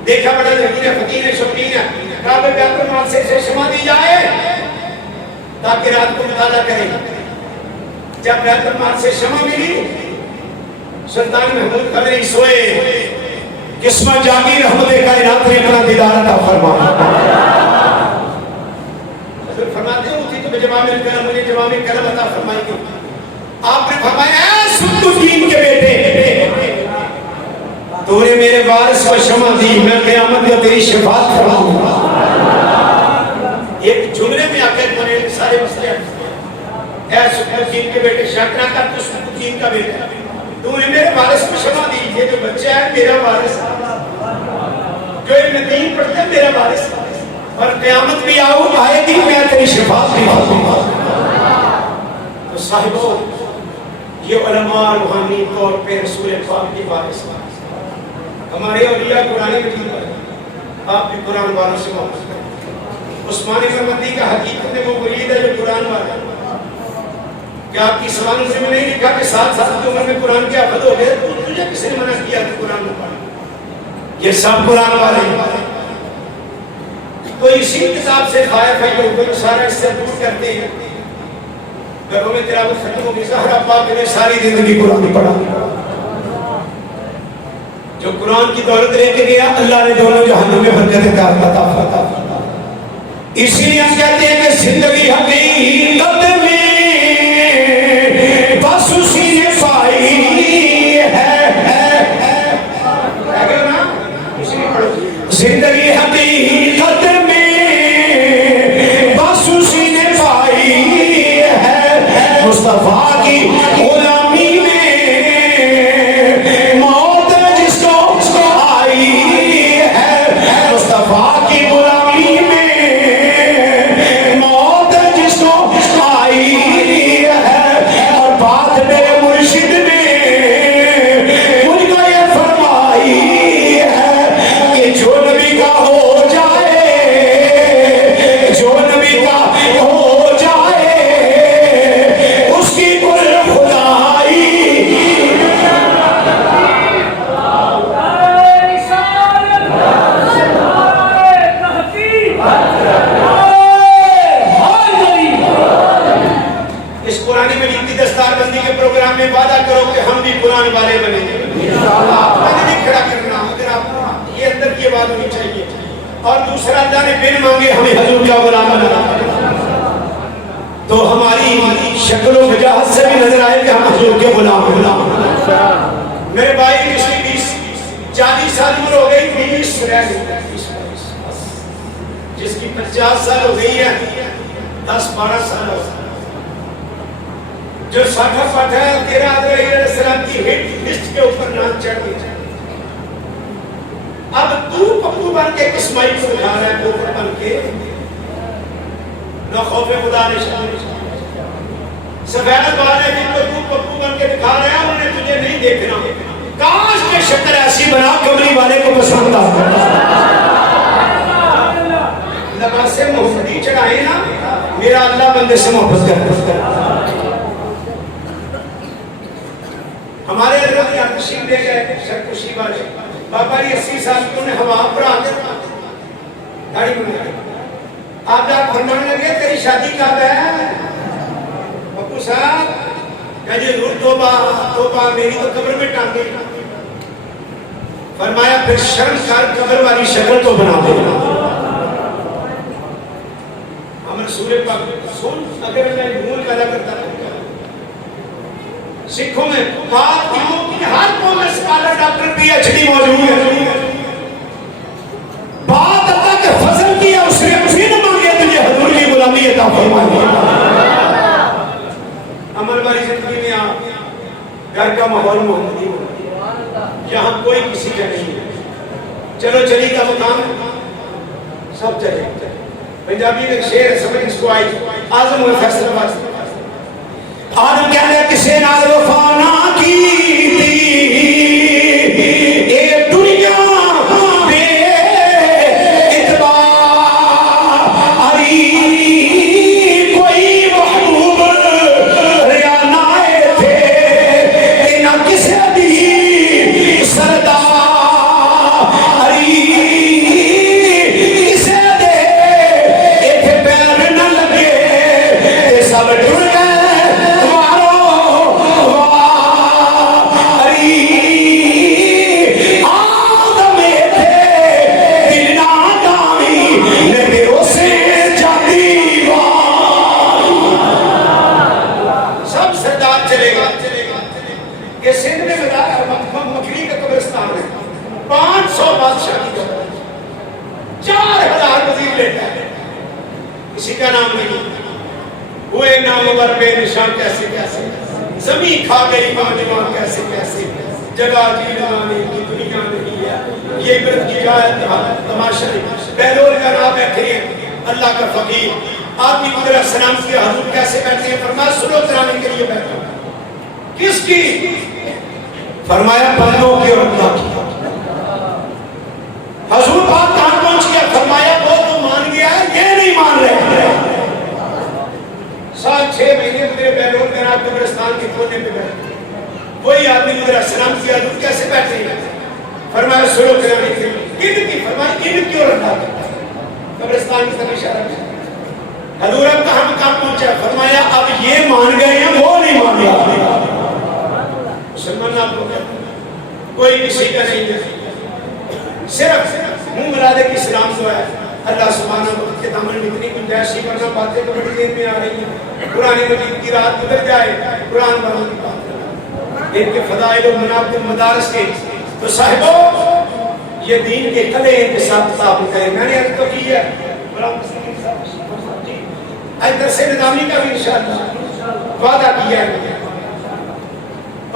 دیکھا بڑا ذہین ہے، فقیر ہے، شوقین ہے. کعبہ بیت المال سے شمع دی جائے تاکہ رات کو مطالعہ کرے. جب بیت المال سے شمع ملی سلطان محمود قدری سوئے، قسمت جاگی، رحمت کائنات نے اپنا دیدار عطا فرمایا. حضرت فرماتے ہیں اسی تو جوامع الکلم، مجھے جوامع الکلم عطا فرمائی گئی. آپ نے فرمایا اے سبکتگین کے بیٹے، تو نے میرے وارث کو شمع دی، میں قیامت میں تیری شفاعت کراؤں گا. ایک جملے میں آ کے سارے مسئلے اے سبکتگین کے بیٹے، شک نہ کر تو سبکتگین کا بیٹا، تو نے میرے وارث کو شمع دی. یہ جو بچہ ہے میرا وارث ہے، جو علم دین پڑھتا ہے میرا وارث ہے، اور قیامت بھی آئے گی میں تیری شفاعت بھی کروں گا. تو صاحبو یہ علماء روحانی طور پہ رسول پاک کی وارث ہیں. ہمارے اولیاء قرآن مجید پر آپ بھی قرآن والوں سے محبت کریں. عثمان محمدی کا حقیقت میں وہ مرید ہے جو قرآن والا ہے. کیا آپ کی سوالوں سے میں نہیں لکھا کہ 7 سال کی عمر میں قرآن کے حافظ ہو گئے، تو تجھے کس نے منع کیا کہ قرآن میں پڑھ؟ یہ سب قرآن والے ہیں. تو اسی کتاب سے خائف ہے کہ سارا اس سے دور کرتے ہیں. گھروں میں تلاوت ختم ہوگی، زہرا پاک نے ساری زندگی قرآن پڑھا. جو قرآن کی دولت لے کے گیا اللہ نے دونوں جہانوں میں برکت عطا فرمایا. اسی لیے ہم کہتے ہیں کہ زندگی حقیقت میں بس اسی نے پائی ہے. زندگی حقیقت میں بس اسی نے پائی ہے. مصطفیٰ کی غلامی میں موت جس کو آئی ہے. مصطفیٰ کی غلامی میں موت جس کو آئی ہے. اور بات میرے مرشد نے مجھ کو یہ فرمائی ہے کہ جو نبی کا ہو جائے، جو نبی کا ہو جائے اس کی کل خدائی. اس قرآن مجید کی دستار بندی کے پروگرام میں وعدہ کرو کہ ہم بھی قرآن والے بنیں گے. میں نہیں کھڑا کرنا، اگر آپ یہ اندر کی بات ہونی چاہیے. اور دوسرا اللہ نے بن مانگے ہمیں حضور کا غلام بنا، تو ہماری شکل و وجاہت سے بھی نظر آئے کہ ہم حضور کے غلام. میرے بھائی جس کی 40 سال عمر ہو گئی، 20 رہ گئی، جس کی 50 سال ہو گئی ہے، 10-12 سال ہو گئی. جو ساکھا پاٹھا ہے تیرا حضرت علیہ السلام کی ہٹ لسٹ کے اوپر نام چڑھ گئی. اب تو پپو بن کے اسماعیل کو اٹھا رہا ہے، پوپر بن کے نہ خوف خدا نے سفید والے جن کو تو پپو بن کے دکھا رہا ہے انہیں تجھے نہیں دیکھنا. کاش کے شکل ایسی بنا کمری والے کو پسند آتا. لباس محمدی چڑھائے نا میرا اللہ بندے سے محبت کرتا ہے. ہمارے حضرت یہاں تشریف لے گئے سرکشی والے بابا جی 80 سال کی انہیں ہوا پر آ کے داڑھی بنا آپ جا فرمانے لگے تیری شادی کب ہے؟ ابو صاحب کہ جی حضور توبہ توبہ میری تو قبر میں ٹانگے. فرمایا پھر شرم کر قبر والی شکل تو بنا دے. ہم رسول پاک سن اگر میں بھول پیدا کرتا رہتا سکھوں میں بات کی ہر قوم میں scholar doctor P H D موجود ہے. بات اللہ کے فضل کی ہے اس نے کسی نے مانگے تجھے حضور کی غلامی عطا فرمائی. عمل والی زندگی میں آپ گھر کا ماحول محمدی ہو یہاں کوئی کسی کا نہیں ہے. چلو چلی کا مقام سب چلے. پنجابی میں شعر سمجھ اس کو آئی آزم ہوئے فیصلہ بات آدم کہنے کسے نال وفا نہ کی اے دنیا بے اعتباری کوئی محبوب ریا نائے تھے نہ کسے دی سرداری کسے دے ایک پیر نہ لگے سب ڈر گئے. کسی کا نام نہیں ہوئے نامور بے نشان کیسے کیسے زمین کھا گئی ماں کیسے کیسے جگہ کی نمانے کی دنیا نہیں ہے. یہ عبرت کی جائے تماشا نہیں. بہلول کا نام بیٹھے ہیں اللہ کا فقیر آدمی قدر السلام کے حضور کیسے بیٹھے ہیں فرمایا سلو کرانے کے لیے بیٹھا. کس کی؟ فرمایا بندوں کی اور اللہ کی. حضور بات کہاں پہنچ گیا؟ فرمایا وہ تو مان گیا ہے یہ نہیں مان رہے. 6 مہینے گزرے بہلول میرا قبرستان کے کونے پہ بیٹھے وہی آدمی قدر السلام کی حضور کیسے بیٹھے ہیں؟ فرمایا سلو کرانے کے لیے. ان کی فرمایا ان کی اور اللہ کی قبرستان کی طرف اشارہ کیا. حضور اب کہاں مقام پہنچا؟ فرمایا اب یہ مان گئے ہیں وہ نہیں مان گیا. مسلمان آپ کو کوئی کسی کا نہیں ہے صرف منہ ملادے کی اسلام کو ہے. اللہ سبحانہ وتعالی کے دامن میں اتنی گنجائشی ورنہ باتیں تو بڑی دیر میں آ رہی ہیں. قرآن مجید کی رات گزر جائے قرآن والوں کی بات ان کے فضائل و مناقب مدارس کے تو صاحبوں یہ دین کے قلعے کے ساتھ کتاب کریں. میں نے عرض تو کی ہے درس نظامی کا بھی انشاءاللہ وعدہ کیا ہے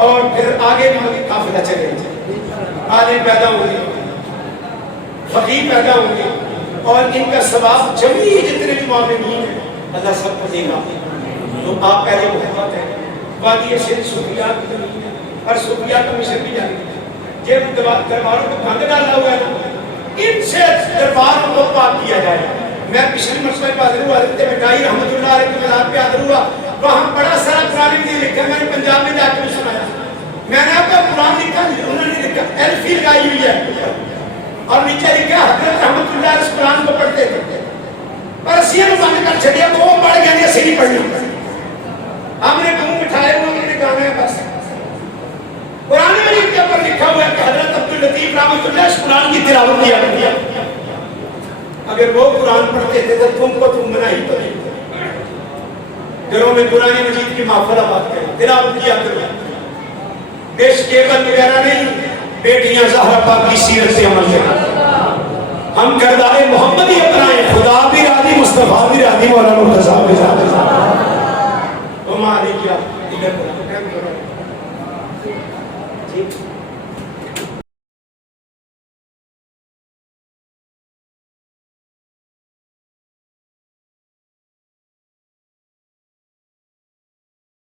اور پھر آگے بھی قافلہ چلے عالم پیدا ہوں گے فقیر پیدا ہوں گے اور ان کا ثواب جمی جتنے بھی معاملین ہیں اللہ سب کو دے گا. تو آپ پہلے محبت ہے وادی سندھ صوفیات کی زمین ہے اور صوفیات کا مشن بھی جانے جن درباروں کو بھنگ ڈالا ہوا ہے ان سے درباروں کو پاک کیا جائے. میں پچھلی مرتبہ پہ حاضر ہوا حضرت مٹائی رحمۃ اللہ علیہ کے مزار پہ حاضر ہوا وہاں بڑا سارا قرآن مجید لکھا. میں نے پنجاب میں جا کے سنایا. میں نے آپ کا قرآن لکھا انہوں نے لکھا ایلفی لگائی ہوئی ہے اور نیچے لکھا حضرت رحمۃ اللہ اس قرآن کو پڑھتے تھے پر اسی نے بند کر چھڑیا وہ پڑھ گئے نہیں اسی نہیں پڑھنا. ہم نے منہ مٹھائے ہوئے انہوں نے گانا ہے بس. قرآن مجید کے اوپر لکھا ہوا ہے کہ حضرت عبداللطیف رحمۃ اللہ اس قرآن کی تلاوت کیا کرتی ہے. اگر وہ قرآن پڑھتے تھے تو تم کو تم منائی تو نہیں. گھروں میں قرآن مجید کی محفل آباد کریں تلاوت کیا کرو. دیش کیبل وغیرہ نہیں بیٹیاں زہرا پاک کی سیرت سے عمل کریں. ہم کردار محمدی اپنائیں. خدا بھی راضی مصطفیٰ بھی راضی مولانا مرتضیٰ بھی راضی. ہمارے کیا ادھر